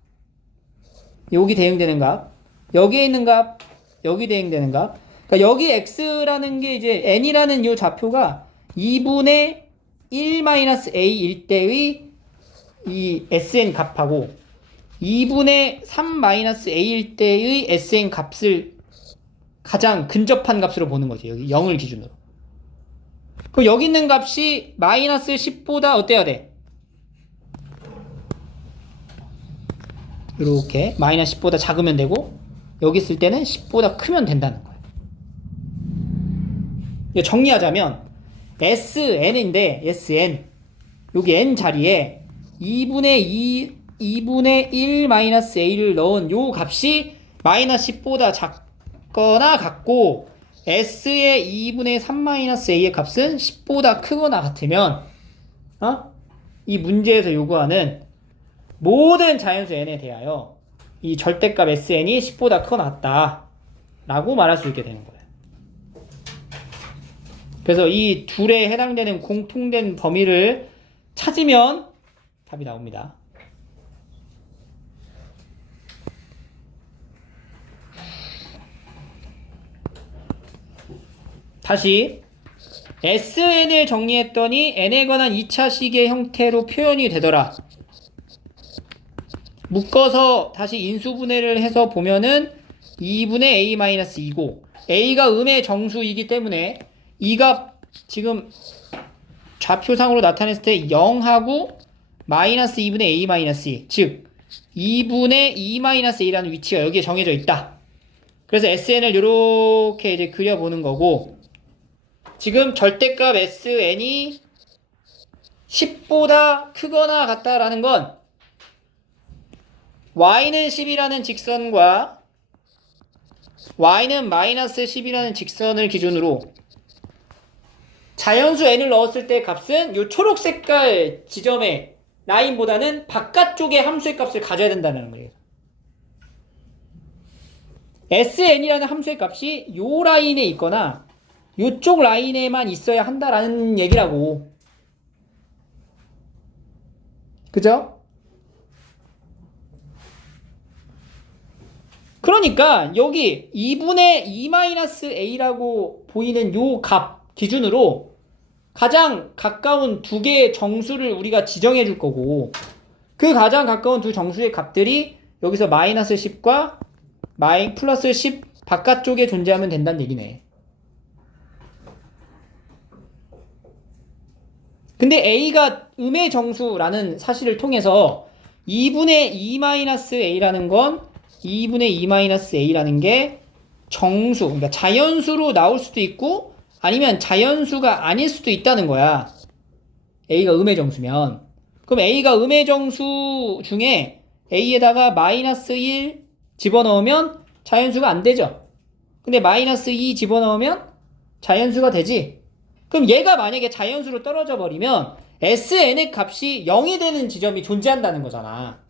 여기 대응되는 값, 여기에 있는 값, 여기 대응되는 값. 그러니까 여기 x라는 게 이제 n이라는 이 좌표가 2분의 1-a일 때의 이 sn 값하고 2분의 3-a일 때의 sn 값을 가장 근접한 값으로 보는 거지. 여기 0을 기준으로. 그럼 여기 있는 값이 마이너스 10보다 어때야 돼? 이렇게 마이너스 10보다 작으면 되고 여기 있을 때는 10보다 크면 된다는 거예요. 정리하자면 SN인데 SN 여기 N 자리에 2분의 1-a를 넣은 요 값이 마이너스 10보다 작거나 같고 S의 2분의 3-a의 값은 10보다 크거나 같으면 이 문제에서 요구하는 모든 자연수 n에 대하여 이 절대값 sn이 10보다 크거나 같다 라고 말할 수 있게 되는 거예요. 그래서 이 둘에 해당되는 공통된 범위를 찾으면 답이 나옵니다. 다시 sn을 정리했더니 n에 관한 2차식의 형태로 표현이 되더라. 묶어서 다시 인수분해를 해서 보면은 2분의 a-2고 a가 음의 정수이기 때문에 이가 지금 좌표상으로 나타냈을 때 0하고 마이너스 2분의 a-2 즉 2분의 2-a라는 위치가 여기에 정해져 있다. 그래서 sn을 이렇게 이제 그려보는 거고 지금 절대값 sn이 10보다 크거나 같다라는 건 y는 10이라는 직선과 y는 마이너스 10이라는 직선을 기준으로 자연수 n을 넣었을 때 값은 이 초록 색깔 지점의 라인보다는 바깥쪽의 함수의 값을 가져야 된다는 거예요. sn이라는 함수의 값이 이 라인에 있거나 이쪽 라인에만 있어야 한다라는 얘기라고. 그죠? 그러니까 여기 2분의 2-a라고 보이는 요 값 기준으로 가장 가까운 두 개의 정수를 우리가 지정해 줄 거고 그 가장 가까운 두 정수의 값들이 여기서 마이너스 10과 플러스 10 바깥쪽에 존재하면 된다는 얘기네. 근데 a가 음의 정수라는 사실을 통해서 2분의 2-a라는 건 2분의 2-a라는 게 정수, 그러니까 자연수로 나올 수도 있고 아니면 자연수가 아닐 수도 있다는 거야. a가 음의 정수면. 그럼 a가 음의 정수 중에 a에다가 마이너스 1 집어넣으면 자연수가 안 되죠. 근데 마이너스 2 집어넣으면 자연수가 되지. 그럼 얘가 만약에 자연수로 떨어져 버리면 sn의 값이 0이 되는 지점이 존재한다는 거잖아.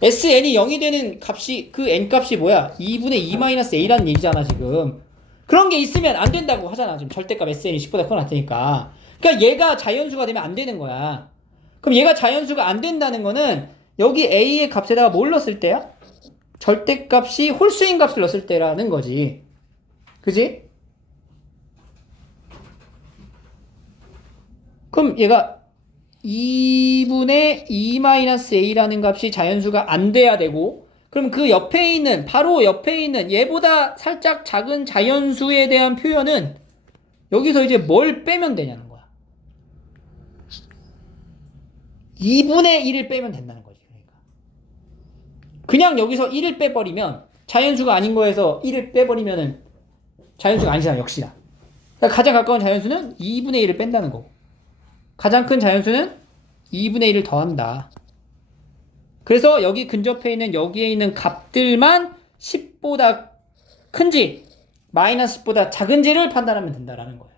sn이 0이 되는 값이 그 n값이 뭐야? 2분의 2-a라는 얘기잖아 지금. 그런 게 있으면 안 된다고 하잖아. 지금 절대값 SN이 10보다 크거나 같으니까. 그러니까 얘가 자연수가 되면 안 되는 거야. 그럼 얘가 자연수가 안 된다는 거는 여기 A의 값에다가 뭘 넣었을 때야? 절대값이 홀수인 값을 넣었을 때라는 거지. 그지? 그럼 얘가 2분의 2-a라는 값이 자연수가 안 돼야 되고, 그럼 그 옆에 있는, 바로 옆에 있는 얘보다 살짝 작은 자연수에 대한 표현은 여기서 이제 뭘 빼면 되냐는 거야. 2분의 1을 빼면 된다는 거지. 그러니까. 그냥 여기서 1을 빼버리면, 자연수가 아닌 거에서 1을 빼버리면은 자연수가 아니잖아, 역시나. 그러니까 가장 가까운 자연수는 2분의 1을 뺀다는 거고. 가장 큰 자연수는 2분의 1을 더한다. 그래서 여기 근접해 있는 여기에 있는 값들만 10보다 큰지 마이너스 10보다 작은지를 판단하면 된다라는 거예요.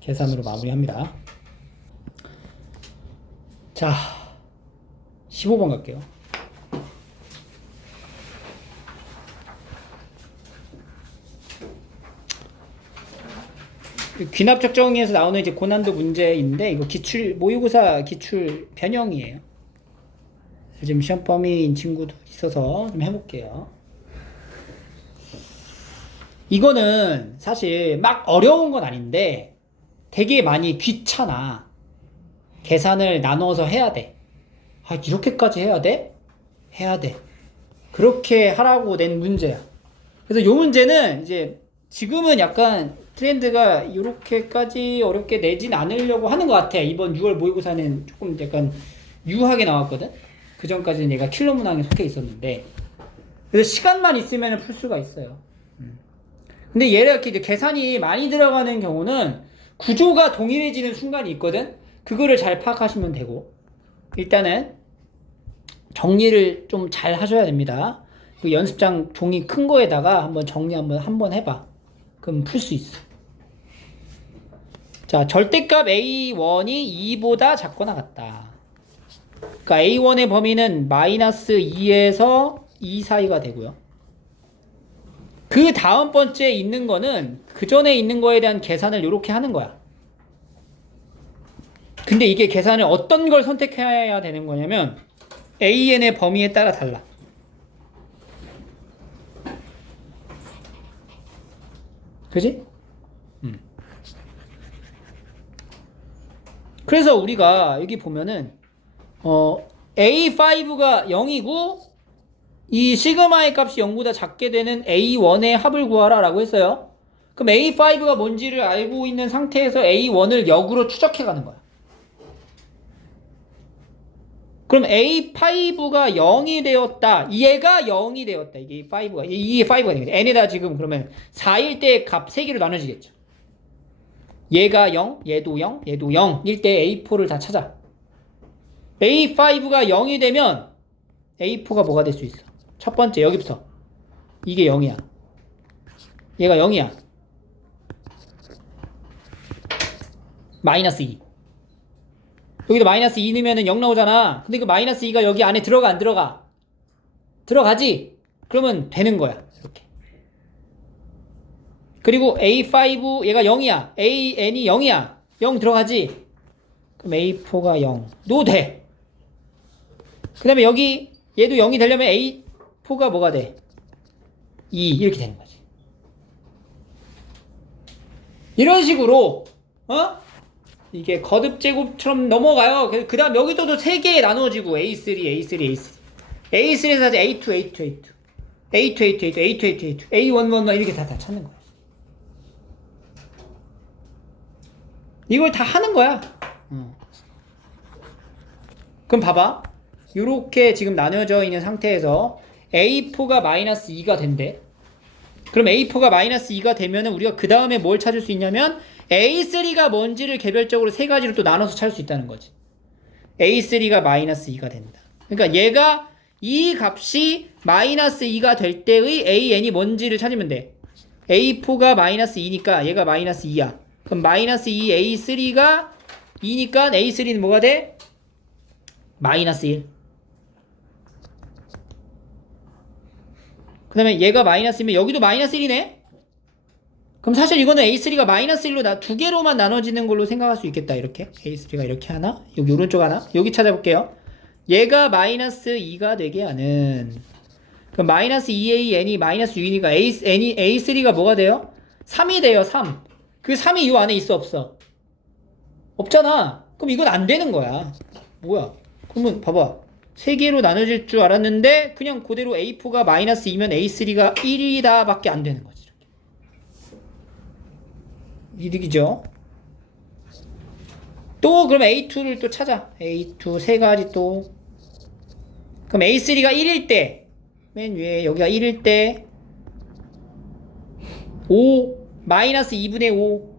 계산으로 마무리합니다. 자, 15번 갈게요. 귀납적 정의에서 나오는 이제 고난도 문제인데, 이거 기출, 모의고사 기출 변형이에요. 지금 시험 범위인 친구도 있어서 좀 해볼게요. 이거는 사실 막 어려운 건 아닌데, 되게 많이 귀찮아. 계산을 나눠서 해야 돼. 아, 이렇게까지 해야 돼? 해야 돼. 그렇게 하라고 낸 문제야. 그래서 요 문제는 이제 지금은 약간 트렌드가 이렇게까지 어렵게 내진 않으려고 하는 것 같아. 이번 6월 모의고사는 조금 약간 유하게 나왔거든. 그 전까지는 얘가 킬러 문항에 속해 있었는데, 그래서 시간만 있으면 풀 수가 있어요. 근데 얘를 이렇게 이제 계산이 많이 들어가는 경우는 구조가 동일해지는 순간이 있거든. 그거를 잘 파악하시면 되고, 일단은 정리를 좀 잘 하셔야 됩니다. 그 연습장 종이 큰 거에다가 한번 정리 한번 해봐. 그럼 풀 수 있어. 자, 절대값 A1이 2보다 작거나 같다. 그러니까 A1의 범위는 마이너스 2에서 2 사이가 되고요. 그 다음 번째 있는 거는 그 전에 있는 거에 대한 계산을 이렇게 하는 거야. 근데 이게 계산을 어떤 걸 선택해야 되는 거냐면 AN의 범위에 따라 달라. 그지? 그래서 우리가 여기 보면은 A5가 0이고 이 시그마의 값이 0보다 작게 되는 A1의 합을 구하라 라고 했어요. 그럼 A5가 뭔지를 알고 있는 상태에서 A1을 역으로 추적해 가는 거야. 그럼 A5가 0이 되었다. 얘가 0이 되었다. 이게 5가 되겠다. n에다 지금 그러면 4일 때 값 3개로 나눠지겠죠. 얘가 0, 얘도 0, 얘도 0일 때 A4를 다 찾아. A5가 0이 되면 A4가 뭐가 될 수 있어? 첫 번째 여기부터 이게 0이야. 얘가 0이야. 마이너스 2. 여기도 마이너스 2 넣으면 0 나오잖아. 근데 그 마이너스 2가 여기 안에 들어가 안 들어가? 들어가지? 그러면 되는 거야. 이렇게. 그리고 A5 얘가 0이야. AN이 0이야. 0 들어가지? 그럼 A4가 0도 돼. 그 다음에 여기 얘도 0이 되려면 A4가 뭐가 돼? 2 이렇게 되는 거지. 이런 식으로 이게 거듭 제곱처럼 넘어가요. 그 다음 여기도 3개에 나눠지고 A3, A3, A3 A3에서 A2, A2, A2 A2, A2, A2, A2, A2, A2 A1, 1, 1 이렇게 다 찾는 거야. 이걸 다 하는 거야. 그럼 봐봐. 이렇게 지금 나눠져 있는 상태에서 A4가 마이너스 2가 된대. 그럼 A4가 마이너스 2가 되면은 우리가 그 다음에 뭘 찾을 수 있냐면 A3가 뭔지를 개별적으로 3가지로 또 나눠서 찾을 수 있다는 거지. A3가 마이너스 2가 된다. 그러니까 얘가 이 값이 마이너스 2가 될 때의 AN이 뭔지를 찾으면 돼. A4가 마이너스 2니까 얘가 마이너스 2야. 그럼 마이너스 2 A3가 2니까 A3는 뭐가 돼? 마이너스 1. 그 다음에 얘가 마이너스면 여기도 마이너스 1이네? 그럼 사실 이거는 A3가 마이너스 1로 두 개로만 나눠지는 걸로 생각할 수 있겠다. 이렇게 A3가 이렇게 하나, 여기 오른쪽 하나, 여기 찾아볼게요. 얘가 마이너스 2가 되게 하는, 그럼 마이너스 2AN이 마이너스 6이니까 A3가 뭐가 돼요? 3이 돼요. 3. 그 3이 이 안에 있어 없어? 없잖아. 그럼 이건 안 되는 거야. 뭐야? 그러면 봐봐. 3개로 나눠질 줄 알았는데 그냥 그대로 A4가 마이너스 2면 A3가 1이다 밖에 안 되는 거지. 이득이죠. 또 그럼 A2를 또 찾아. A2 세 가지 또. 그럼 A3가 1일 때, 맨 위에 여기가 1일 때 5 마이너스 2분의 5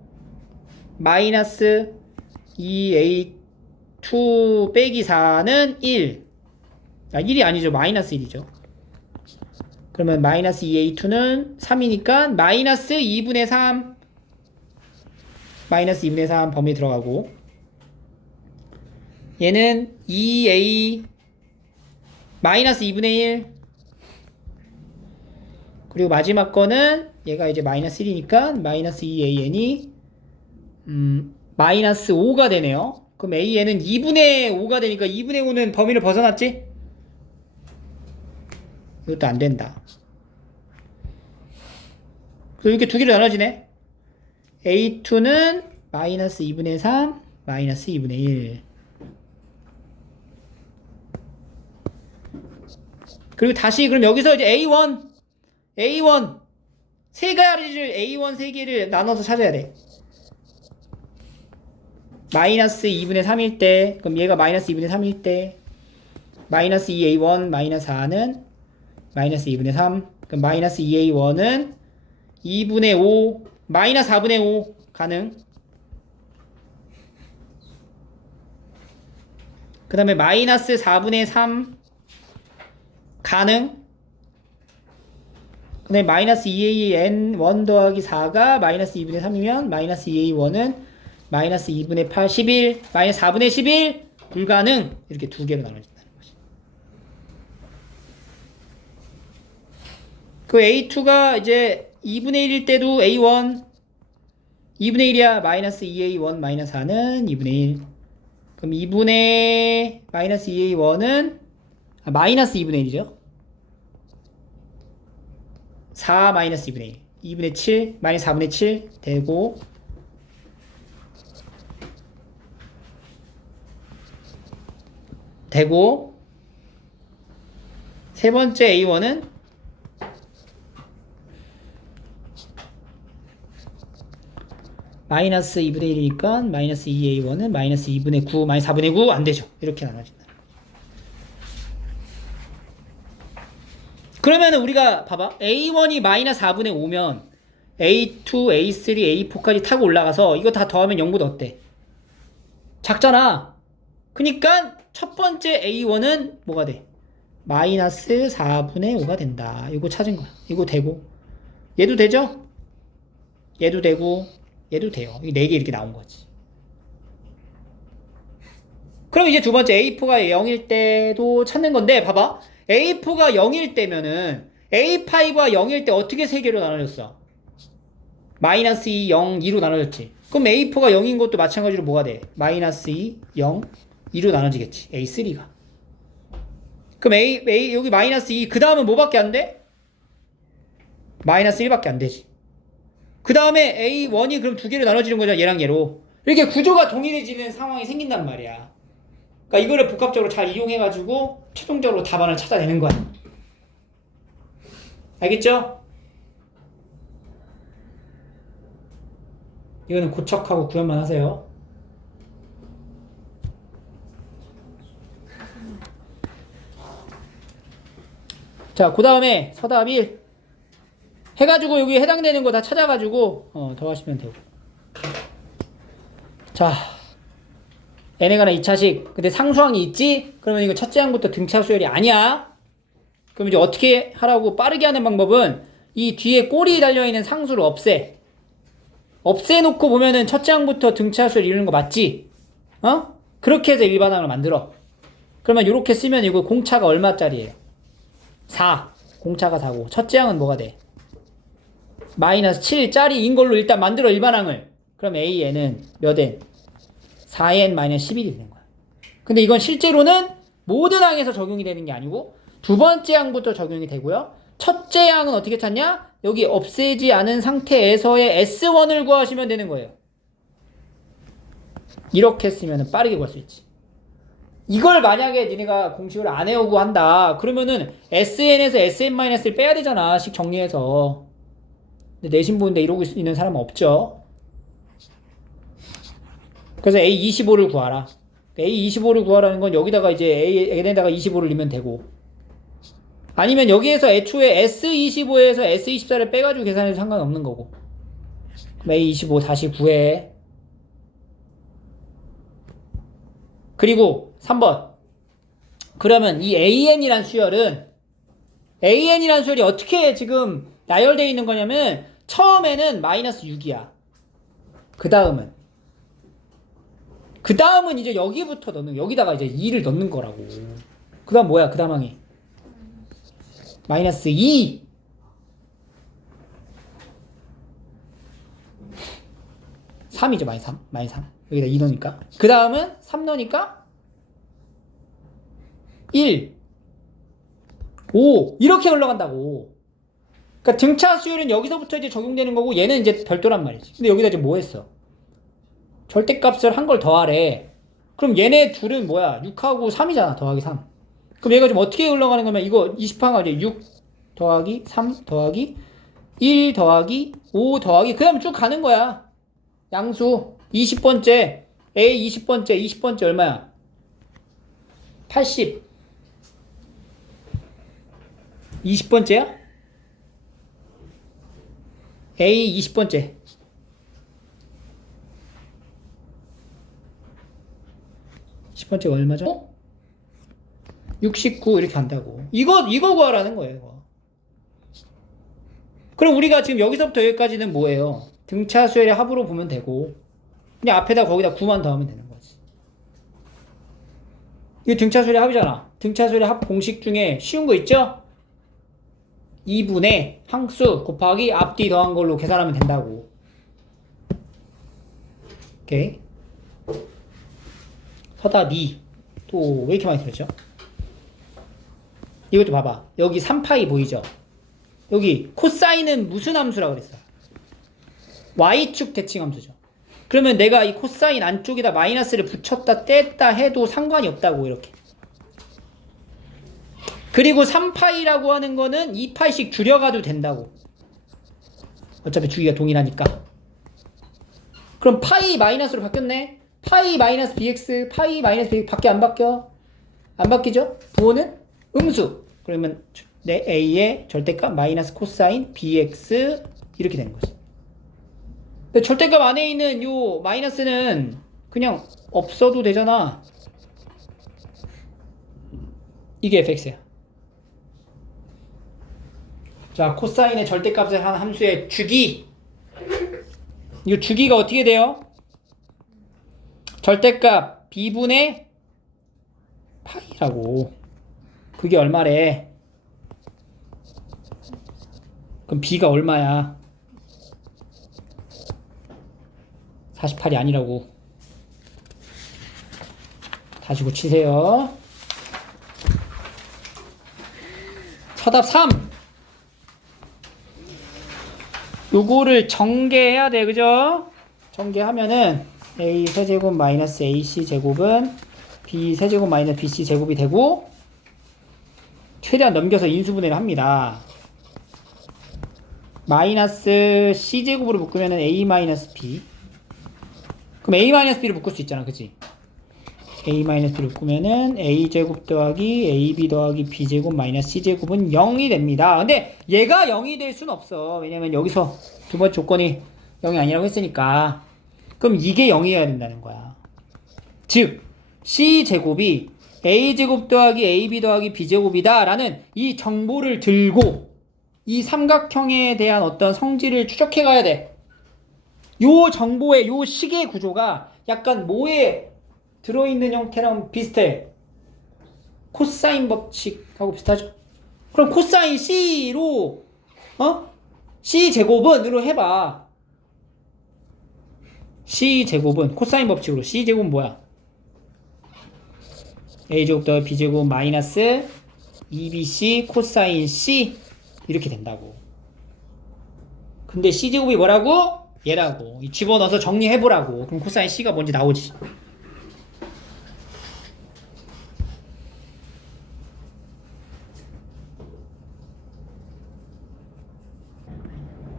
마이너스 2A2 빼기 4는 1. 1이 아니죠. 마이너스 1이죠. 그러면 마이너스 2A2는 3이니까 마이너스 2분의 3 마이너스 2분의 3 범위 들어가고, 얘는 2A 마이너스 2분의 1, 그리고 마지막 거는 얘가 이제 마이너스 1이니까 마이너스 2AN이 마이너스 5가 되네요. 그럼 AN은 2분의 5가 되니까 2분의 5는 범위를 벗어났지? 이것도 안 된다. 그래서 이렇게 두 개로 나눠지네. A2는 마이너스 2분의 3, 마이너스 2분의 1. 그리고 다시 그럼 여기서 이제 A1 세 가지를 A1 세 개를 나눠서 찾아야 돼. 마이너스 2분의 3일 때, 그럼 얘가 마이너스 2분의 3일 때 마이너스 2A1 마이너스 4는 마이너스 2분의 3. 그럼 마이너스 2A1은 2분의 5 마이너스 4분의 5 가능. 그 다음에 마이너스 4분의 3 가능. 그 다음에 마이너스 2AN1 더하기 4가 마이너스 2분의 3이면 마이너스 2A1은 마이너스 2분의 8 11 마이너스 4분의 11 불가능. 이렇게 두 개로 나눠진다는 거지. 그 A2가 이제 2분의 1일 때도 A1 2분의 1이야. 마이너스 2A1 마이너스 4는 2분의 1. 그럼 2분의 마이너스 2A1은 마이너스 2분의 1이죠. 4 마이너스 2분의 1. 2분의 7 마이너스 4분의 7 되고 세 번째 A1은 마이너스 2분의 1이니까 마이너스 2A1은 마이너스 2분의 9 마이너스 4분의 9 안 되죠. 이렇게 나눠진다. 그러면은 우리가 봐봐. A1이 마이너스 4분의 5면 A2, A3, A4까지 타고 올라가서 이거 다 더하면 0보다 어때? 작잖아. 그니까 첫 번째 A1은 뭐가 돼? 마이너스 4분의 5가 된다. 이거 찾은 거야. 이거 되고. 얘도 되죠? 얘도 되고. 얘도 돼요. 이 4개 이렇게 나온 거지. 그럼 이제 두 번째 A4가 0일 때도 찾는 건데, 봐봐. A4가 0일 때면은 A5가 0일 때 어떻게 3개로 나눠졌어? 마이너스 2, 0, 2로 나눠졌지. 그럼 A4가 0인 것도 마찬가지로 뭐가 돼? 마이너스 2, 0, 2로 나눠지겠지. A3가. 그럼 여기 마이너스 2, 그 다음은 뭐밖에 안 돼? 마이너스 1밖에 안 되지. 그 다음에 A1이 그럼 두 개로 나눠지는 거잖아. 얘랑 얘로. 이렇게 구조가 동일해지는 상황이 생긴단 말이야. 그러니까 이거를 복합적으로 잘 이용해가지고 최종적으로 답안을 찾아내는 거야. 알겠죠? 이거는 고척하고 구현만 하세요. 자, 그 다음에 서답 1 해가지고 여기 해당되는 거 다 찾아가지고 더 하시면 되고. 자, n에 관한 2차식. 근데 상수항이 있지? 그러면 이거 첫째 항부터 등차 수열이 아니야. 그럼 이제 어떻게 하라고 빠르게 하는 방법은 이 뒤에 꼬리 달려있는 상수를 없애놓고 보면은 첫째 항부터 등차 수열 이루는 거 맞지? 그렇게 해서 일반항을 만들어. 그러면 이렇게 쓰면 이거 공차가 얼마짜리예요? 4. 공차가 4고 첫째 항은 뭐가 돼? 마이너스 7짜리인 걸로 일단 만들어 일반항을. 그럼 AN은 몇 N? 4N 마이너스 11이 되는 거야. 근데 이건 실제로는 모든 항에서 적용이 되는 게 아니고 두 번째 항부터 적용이 되고요. 첫째 항은 어떻게 찾냐? 여기 없애지 않은 상태에서의 S1을 구하시면 되는 거예요. 이렇게 쓰면 빠르게 구할 수 있지. 이걸 만약에 니네가 공식을 안 해오고 한다. 그러면은 SN에서 SN-를 빼야 되잖아. 식 정리해서. 근데 내신 보는데 이러고 있는 사람은 없죠. 그래서 A25를 구하라. A25를 구하라는 건 여기다가 이제 N에다가 25를 넣으면 되고. 아니면 여기에서 애초에 S25에서 S24를 빼가지고 계산해도 상관없는 거고. 그럼 A25 다시 구해. 그리고 3번. 그러면 이 AN이란 수열이 어떻게 지금 나열되어 있는 거냐면 처음에는 마이너스 6이야. 그 다음은 이제 여기부터 여기다가 이제 2를 넣는 거라고. 그 다음 뭐야? 그 다음 항이 마이너스 2. (3이죠) 마이너스 3. 여기다 2 넣으니까. 그 다음은 3 넣으니까 1, 5 이렇게 흘러간다고. 그러니까 등차 수열은 여기서부터 이제 적용되는 거고 얘는 이제 별도란 말이지. 근데 여기다 지금 뭐 했어? 절대값을 한 걸 더하래. 그럼 얘네 둘은 뭐야? 6하고 3이잖아. 더하기 3. 그럼 얘가 좀 어떻게 흘러가는 거면 이거 20항가 이제 6 더하기 3 더하기 1 더하기 5 더하기 그 다음에 쭉 가는 거야. 양수 20번째 A 20번째 얼마야? 80. 20번째야? A 20번째. 10번째가 얼마죠? 69 이렇게 간다고. 이거 구하라는 거예요. 이거. 그럼 우리가 지금 여기서부터 여기까지는 뭐예요? 등차 수열의 합으로 보면 되고 그냥 앞에다 거기다 9만 더하면 되는 거지. 이거 등차 수열의 합이잖아. 등차 수열의 합 공식 중에 쉬운 거 있죠? 2분의 항수 곱하기 앞뒤 더한 걸로 계산하면 된다고. 오케이. 서답 2. 또 왜 이렇게 많이 틀렸죠? 이것도 봐봐. 여기 3파이 보이죠? 여기 코사인은 무슨 함수라고 그랬어? Y축 대칭함수죠. 그러면 내가 이 코사인 안쪽에다 마이너스를 붙였다 뗐다 해도 상관이 없다고 이렇게. 그리고 3파이라고 하는 거는 2파이씩 줄여가도 된다고. 어차피 주기가 동일하니까. 그럼 파이 마이너스로 바뀌었네? 파이 마이너스 bx, 파이 마이너스 bx 밖에 안 바뀌어? 안 바뀌죠? 부호는 음수. 그러면 내 a의 절대값 마이너스 코사인 bx 이렇게 되는 거지. 근데 절대값 안에 있는 요 마이너스는 그냥 없어도 되잖아. 이게 fx야. 자, 코사인의 절대값을 한 함수의 주기. 이 주기가 어떻게 돼요? 절대값 b분의 파이라고. 그게 얼마래? 그럼 b가 얼마야? 48이 아니라고. 다시 고치세요. 서답 3. 요거를 전개해야 돼. 그죠? 전개하면은 a 세제곱 마이너스 ac 제곱은 b 세제곱 마이너스 bc 제곱이 되고 최대한 넘겨서 인수분해를 합니다. 마이너스 c 제곱으로 묶으면은 a 마이너스 b. 그럼 a 마이너스 b를 묶을 수 있잖아. 그치? a 마이너스 b를 묶으면은 a 제곱 더하기 ab 더하기 b 제곱 마이너스 c 제곱은 0이 됩니다. 근데 얘가 0이 될 순 없어. 왜냐면 여기서 두 번째 조건이 0이 아니라고 했으니까. 그럼 이게 0이어야 된다는 거야. 즉 c 제곱이 a 제곱 더하기 ab 더하기 b 제곱이다 라는 이 정보를 들고 이 삼각형에 대한 어떤 성질을 추적해 가야 돼. 요 정보의 요 식의 구조가 약간 뭐에 들어있는 형태랑 비슷해. 코사인 법칙하고 비슷하죠? 그럼 코사인 C로 C 제곱은으로 해봐. C 제곱은 코사인 법칙으로 C 제곱은 뭐야? A 제곱 더하기 B 제곱 마이너스 2BC 코사인 C 이렇게 된다고. 근데 C 제곱이 뭐라고? 얘라고. 집어넣어서 정리해보라고. 그럼 코사인 C가 뭔지 나오지.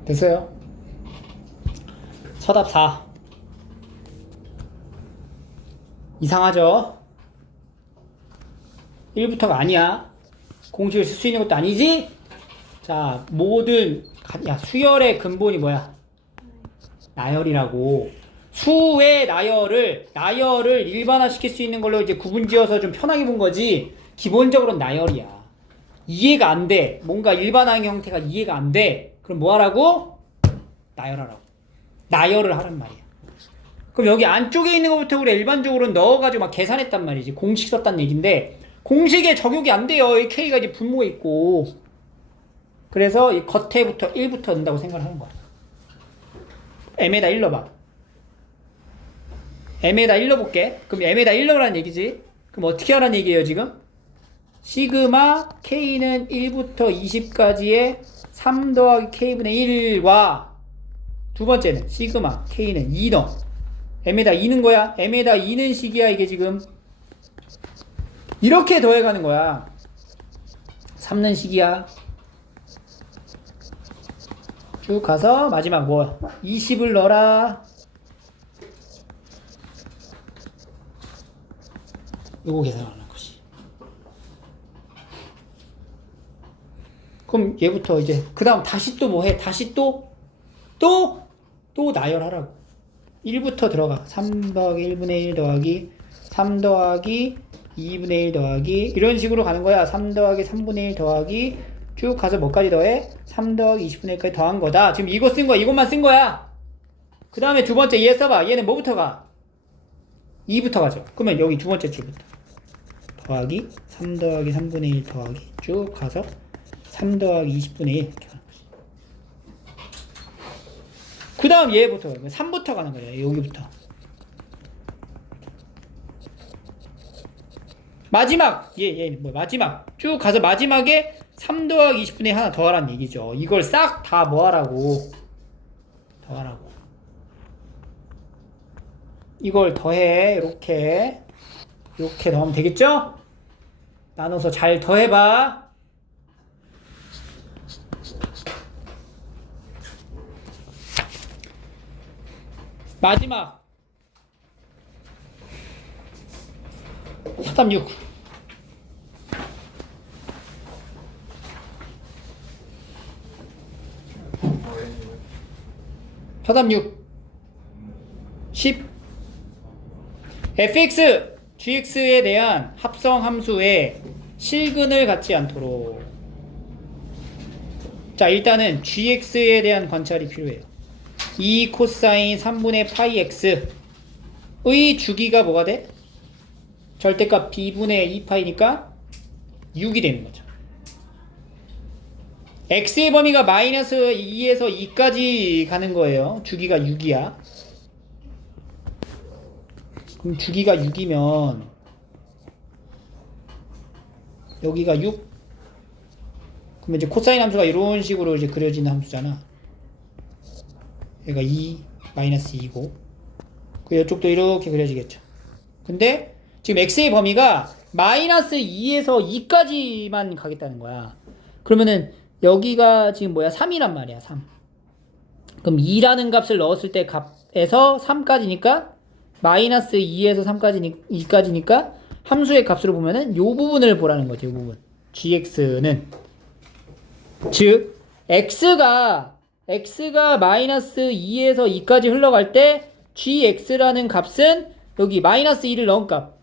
됐어요? 서답 4. 이상하죠? 1부터가 아니야. 공식을 쓸 수 있는 것도 아니지? 자, 수열의 근본이 뭐야? 나열이라고. 수의 나열을 일반화시킬 수 있는 걸로 이제 구분지어서 좀 편하게 본 거지. 기본적으로는 나열이야. 이해가 안 돼. 뭔가 일반화한 형태가 이해가 안 돼. 그럼 뭐 하라고? 나열하라고. 나열을 하란 말이야. 그럼 여기 안쪽에 있는 것부터 우리 일반적으로 넣어가지고 막 계산했단 말이지. 공식 썼단 얘기인데 공식에 적용이 안 돼요. 이 K가 이제 분모에 있고. 그래서 이 겉에부터 1부터 넣는다고 생각을 하는 거야. M에다 1 넣어봐. M에다 1 넣어볼게. 그럼 M에다 1 넣으라는 얘기지. 그럼 어떻게 하라는 얘기예요 지금? 시그마 K는 1부터 20까지의 3 더하기 K분의 1과 두 번째는 시그마 K는 2 넣어. M에다 2는 거야. M에다 2는 식이야 이게 지금. 이렇게 더해가는 거야. 3는 식이야. 쭉 가서 마지막 뭐 20을 넣어라. 요거 계산하는 거지. 그럼 얘부터 이제 그 다음 다시 또 뭐 해? 다시 또 나열하라고. 1부터 들어가. 3 더하기 1분의 1 더하기 3 더하기 2분의 1 더하기 이런 식으로 가는 거야. 3 더하기 3분의 1 더하기 쭉 가서 뭐까지 더해? 3 더하기 20분의 1까지 더한 거다. 지금 이거 쓴 거야. 이것만 쓴 거야. 그 다음에 두 번째 얘 써봐. 얘는 뭐부터 가? 2부터 가죠. 그러면 여기 두 번째 줄부터 더하기 3 더하기 3분의 1 더하기 쭉 가서 3 더하기 20분의 1 이렇게 가는 거지. 그 다음 얘부터 3부터 가는 거야. 여기부터. 마지막 마지막 쭉 가서 마지막에 3 더하기 20분의 1 하나 더 하라는 얘기죠. 이걸 싹 다 뭐 하라고. 더하라고. 이걸 더해. 이렇게 더하면 되겠죠? 나눠서 잘 더해봐. 마지막 서답 6. 서답 6 10 fx, gx에 대한 합성 함수의 실근을 갖지 않도록. 자, 일단은 gx에 대한 관찰이 필요해요. 2 코사인 3분의 파이 x의 주기가 뭐가 돼? 절대값 b분의 2파이니까 6이 되는 거죠. x의 범위가 마이너스 2에서 2까지 가는 거예요. 주기가 6이야. 그럼 주기가 6이면 여기가 6. 그러면 이제 코사인 함수가 이런 식으로 이제 그려지는 함수잖아. 얘가 2 마이너스 2고 그 이쪽도 이렇게 그려지겠죠. 근데 지금 x의 범위가 마이너스 2에서 2까지만 가겠다는 거야. 그러면은 여기가 지금 뭐야? 3이란 말이야. 3. 그럼 2라는 값을 넣었을 때 값에서 3까지니까 마이너스 2에서 2까지니까 함수의 값으로 보면은 요 부분을 보라는 거지. 요 부분. gx는 즉 x가 마이너스 2에서 2까지 흘러갈 때 gx라는 값은 여기 마이너스 2를 넣은 값.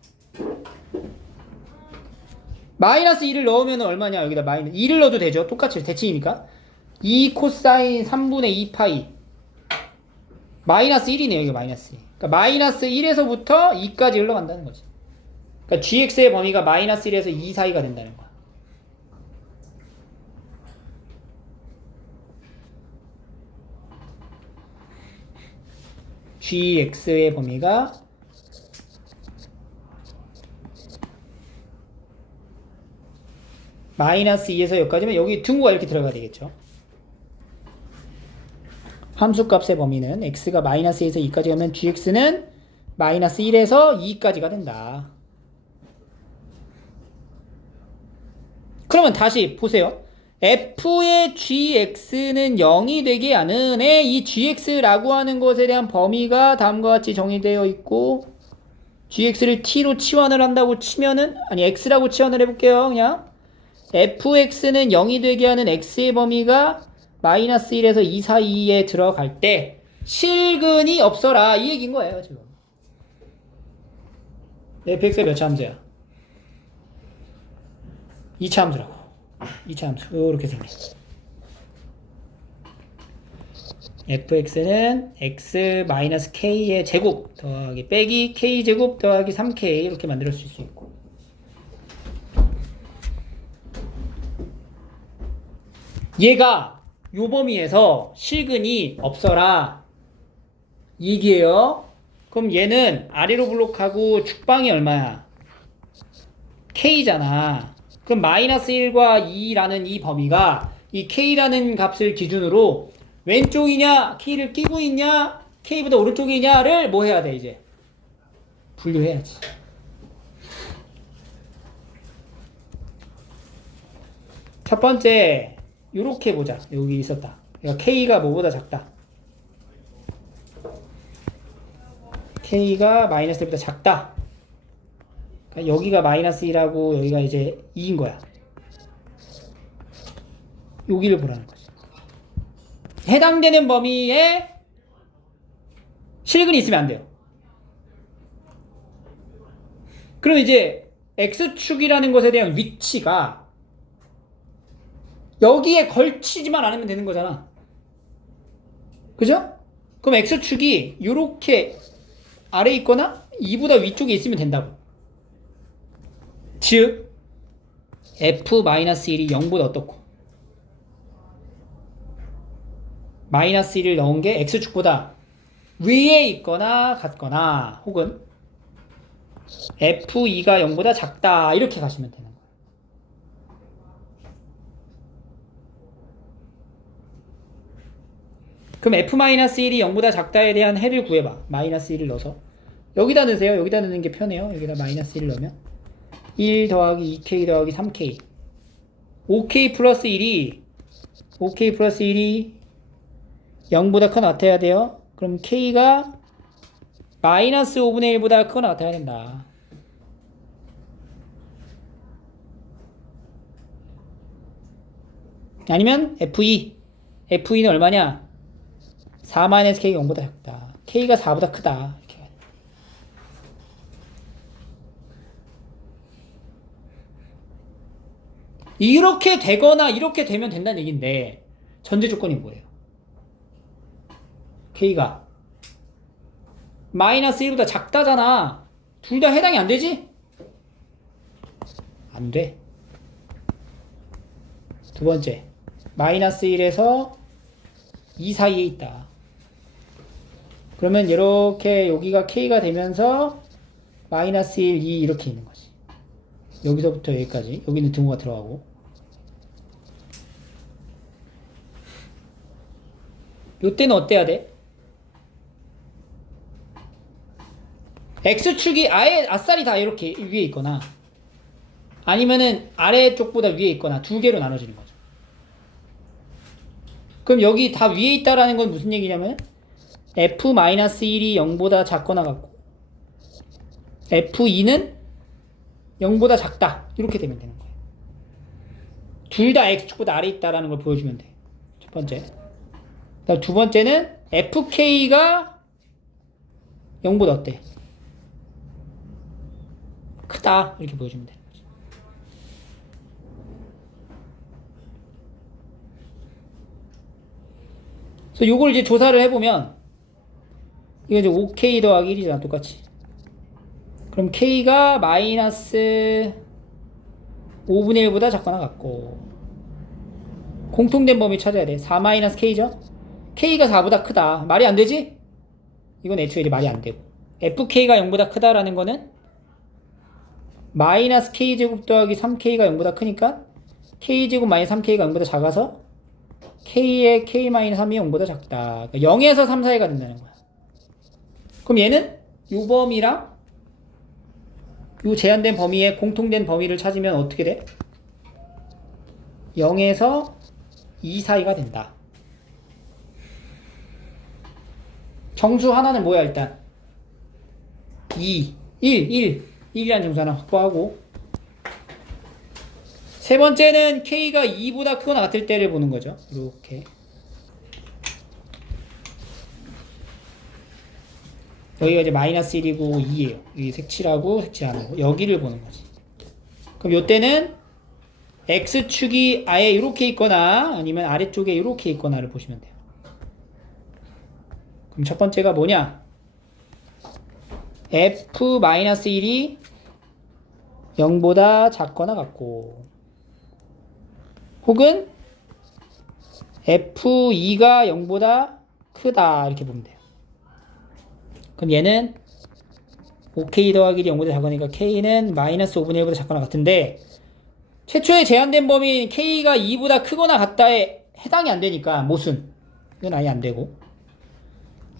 마이너스 2를 넣으면 얼마냐? 여기다 마이너스 2를 넣어도 되죠. 똑같이 대칭이니까. 2 코사인 3분의 2 파이 마이너스 1이네요. 이게 마이너스 2. 그러니까 마이너스 1에서부터 2까지 흘러간다는 거지. 그러니까 gx의 범위가 마이너스 1에서 2 사이가 된다는 거야. gx의 범위가 마이너스 2에서 여기까지면 여기 등호가 이렇게 들어가야 되겠죠. 함수값의 범위는 x가 마이너스 1에서 2까지 가면 gx는 마이너스 1에서 2까지가 된다. 그러면 다시 보세요. f의 gx는 0이 되게 하는 이 gx라고 하는 것에 대한 범위가 다음과 같이 정의되어 있고 gx를 t로 치환을 한다고 치면은 아니 x라고 치환을 해볼게요. 그냥 fx는 0이 되게 하는 x의 범위가 마이너스 1에서 2 사이에 들어갈 때 실근이 없어라 이 얘기인 거예요 지금. fx의 몇 차 함수야? 2차 함수라고. 2차 함수 이렇게 생겨. fx는 x-k의 제곱 더하기 빼기 k제곱 더하기 3k 이렇게 만들 수 있고, 얘가 요 범위에서 실근이 없어라 이 얘기예요. 그럼 얘는 아래로 블록하고 죽방이 얼마야? k잖아. 그럼 마이너스 1과 2라는 이 범위가 이 k라는 값을 기준으로 왼쪽이냐 k를 끼고 있냐 k보다 오른쪽이냐를 뭐 해야 돼? 이제 분류해야지. 첫 번째 요렇게 보자. 여기 있었다. 그러니까 k가 뭐보다 작다. k가 마이너스 1보다 작다. 그러니까 여기가 마이너스 1하고 여기가 이제 2인 거야. 여기를 보라는 거지. 해당되는 범위에 실근이 있으면 안 돼요. 그럼 이제 x축이라는 것에 대한 위치가 여기에 걸치지만 않으면 되는 거잖아. 그죠? 그럼 x축이 요렇게 아래에 있거나 2보다 위쪽에 있으면 된다고. 즉 f-1이 0보다 어떻고 마이너스 1을 넣은 게 x축보다 위에 있거나 같거나 혹은 f2가 0보다 작다 이렇게 가시면 되는 거예요. 그럼 f-1이 0보다 작다에 대한 해를 구해봐. 마이너스 1을 넣어서 여기다 넣으세요. 여기다 넣는 게 편해요. 여기다 마이너스 1을 넣으면 1 더하기 2k 더하기 3k 5k 플러스 1이 0보다 크거나 같아야 돼요. 그럼 k가 마이너스 5분의 1보다 크거나 같아야 된다. 아니면 F2는 얼마냐? 4-k가 0보다 작다. k가 4보다 크다. 이렇게 되거나 이렇게 되면 된다는 얘기인데 전제 조건이 뭐예요? k가 마이너스 1보다 작다잖아. 둘 다 해당이 안 되지? 안 돼. 두 번째, 마이너스 1에서 2 사이에 있다. 그러면 이렇게 여기가 k가 되면서 마이너스 1, 2 이렇게 있는 거지. 여기서부터 여기까지. 여기는 등호가 들어가고. 요때는 어때야 돼? x축이 아예 아싸리 다 이렇게 위에 있거나 아니면은 아래쪽보다 위에 있거나 두 개로 나눠지는 거죠. 그럼 여기 다 위에 있다라는 건 무슨 얘기냐면 f-1이 0보다 작거나 같고 f2는 0보다 작다 이렇게 되면 되는 거예요. 둘 다 x축보다 아래에 있다라는 걸 보여주면 돼. 첫 번째. 그다음 두 번째는 fk가 0보다 어때? 크다 이렇게 보여주면 되는 거지. 그래서 요걸 이제 조사를 해보면 이게 이제 5k 더하기 1이잖아 똑같이. 그럼 k가 마이너스 5분의 1보다 작거나 같고 공통된 범위 찾아야 돼. 4-k죠? k가 4보다 크다. 말이 안 되지? 이건 애초에 이제 말이 안 되고. fk가 0보다 크다라는 거는 마이너스 k제곱 더하기 3k가 0보다 크니까 k제곱 마이너스 3k가 0보다 작아서 k의 k-3이 0보다 작다. 그러니까 0에서 3 사이가 된다는 거야. 그럼 얘는 요 범위랑 요 제한된 범위의 공통된 범위를 찾으면 어떻게 돼? 0에서 2 사이가 된다. 정수 하나는 뭐야 일단? 2, 1이라는 정수 하나 확보하고, 세 번째는 k가 2보다 크거나 같을 때를 보는 거죠. 이렇게 여기가 이제 마이너스 1이고 2예요. 여기 색칠하고 색칠 안 하고 여기를 보는 거지. 그럼 요때는 x축이 아예 이렇게 있거나 아니면 아래쪽에 이렇게 있거나를 보시면 돼요. 그럼 첫 번째가 뭐냐? f-1이 0보다 작거나 같고, 혹은 f2가 0보다 크다 이렇게 보면 돼요. 그럼 얘는 5k 더하기 1이 0보다 작으니까 k는 마이너스 5분의 1보다 작거나 같은데, 최초에 제한된 범위인 k가 2보다 크거나 같다에 해당이 안 되니까 모순. 이건 아예 안 되고,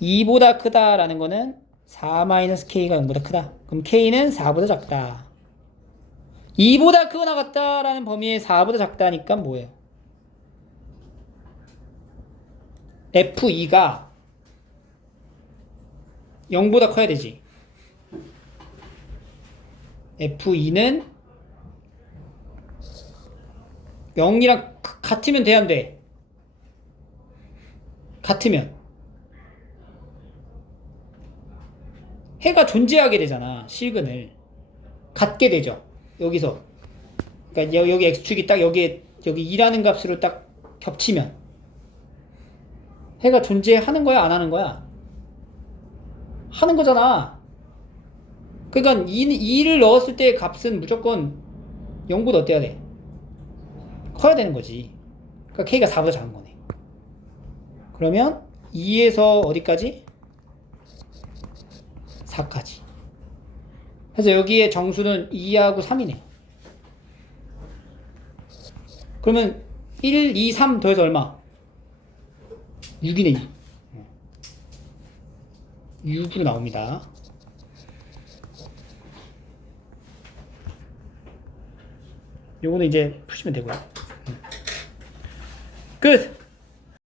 2보다 크다라는 거는 4-k가 0보다 크다. 그럼 k는 4보다 작다. 2보다 크거나 같다라는 범위에 4보다 작다니까 뭐예요? f2가 0보다 커야 되지. f2는 0이랑 같으면 돼, 안 돼? 같으면 해가 존재하게 되잖아. 실근을 갖게 되죠. 여기서 그러니까 여기 x축이 딱 여기 2라는 값으로 딱 겹치면 해가 존재하는 거야, 안 하는 거야? 하는 거잖아. 그러니까 2를 넣었을 때 값은 무조건 0보다 어때야 돼? 커야 되는 거지. 그러니까 k가 4보다 작은 거네. 그러면 2에서 어디까지? 4까지. 그래서 여기에 정수는 2하고 3이네. 그러면 1, 2, 3 더해서 얼마? 6이네. 6으로 나옵니다. 요거는 이제 푸시면 되고요. 끝!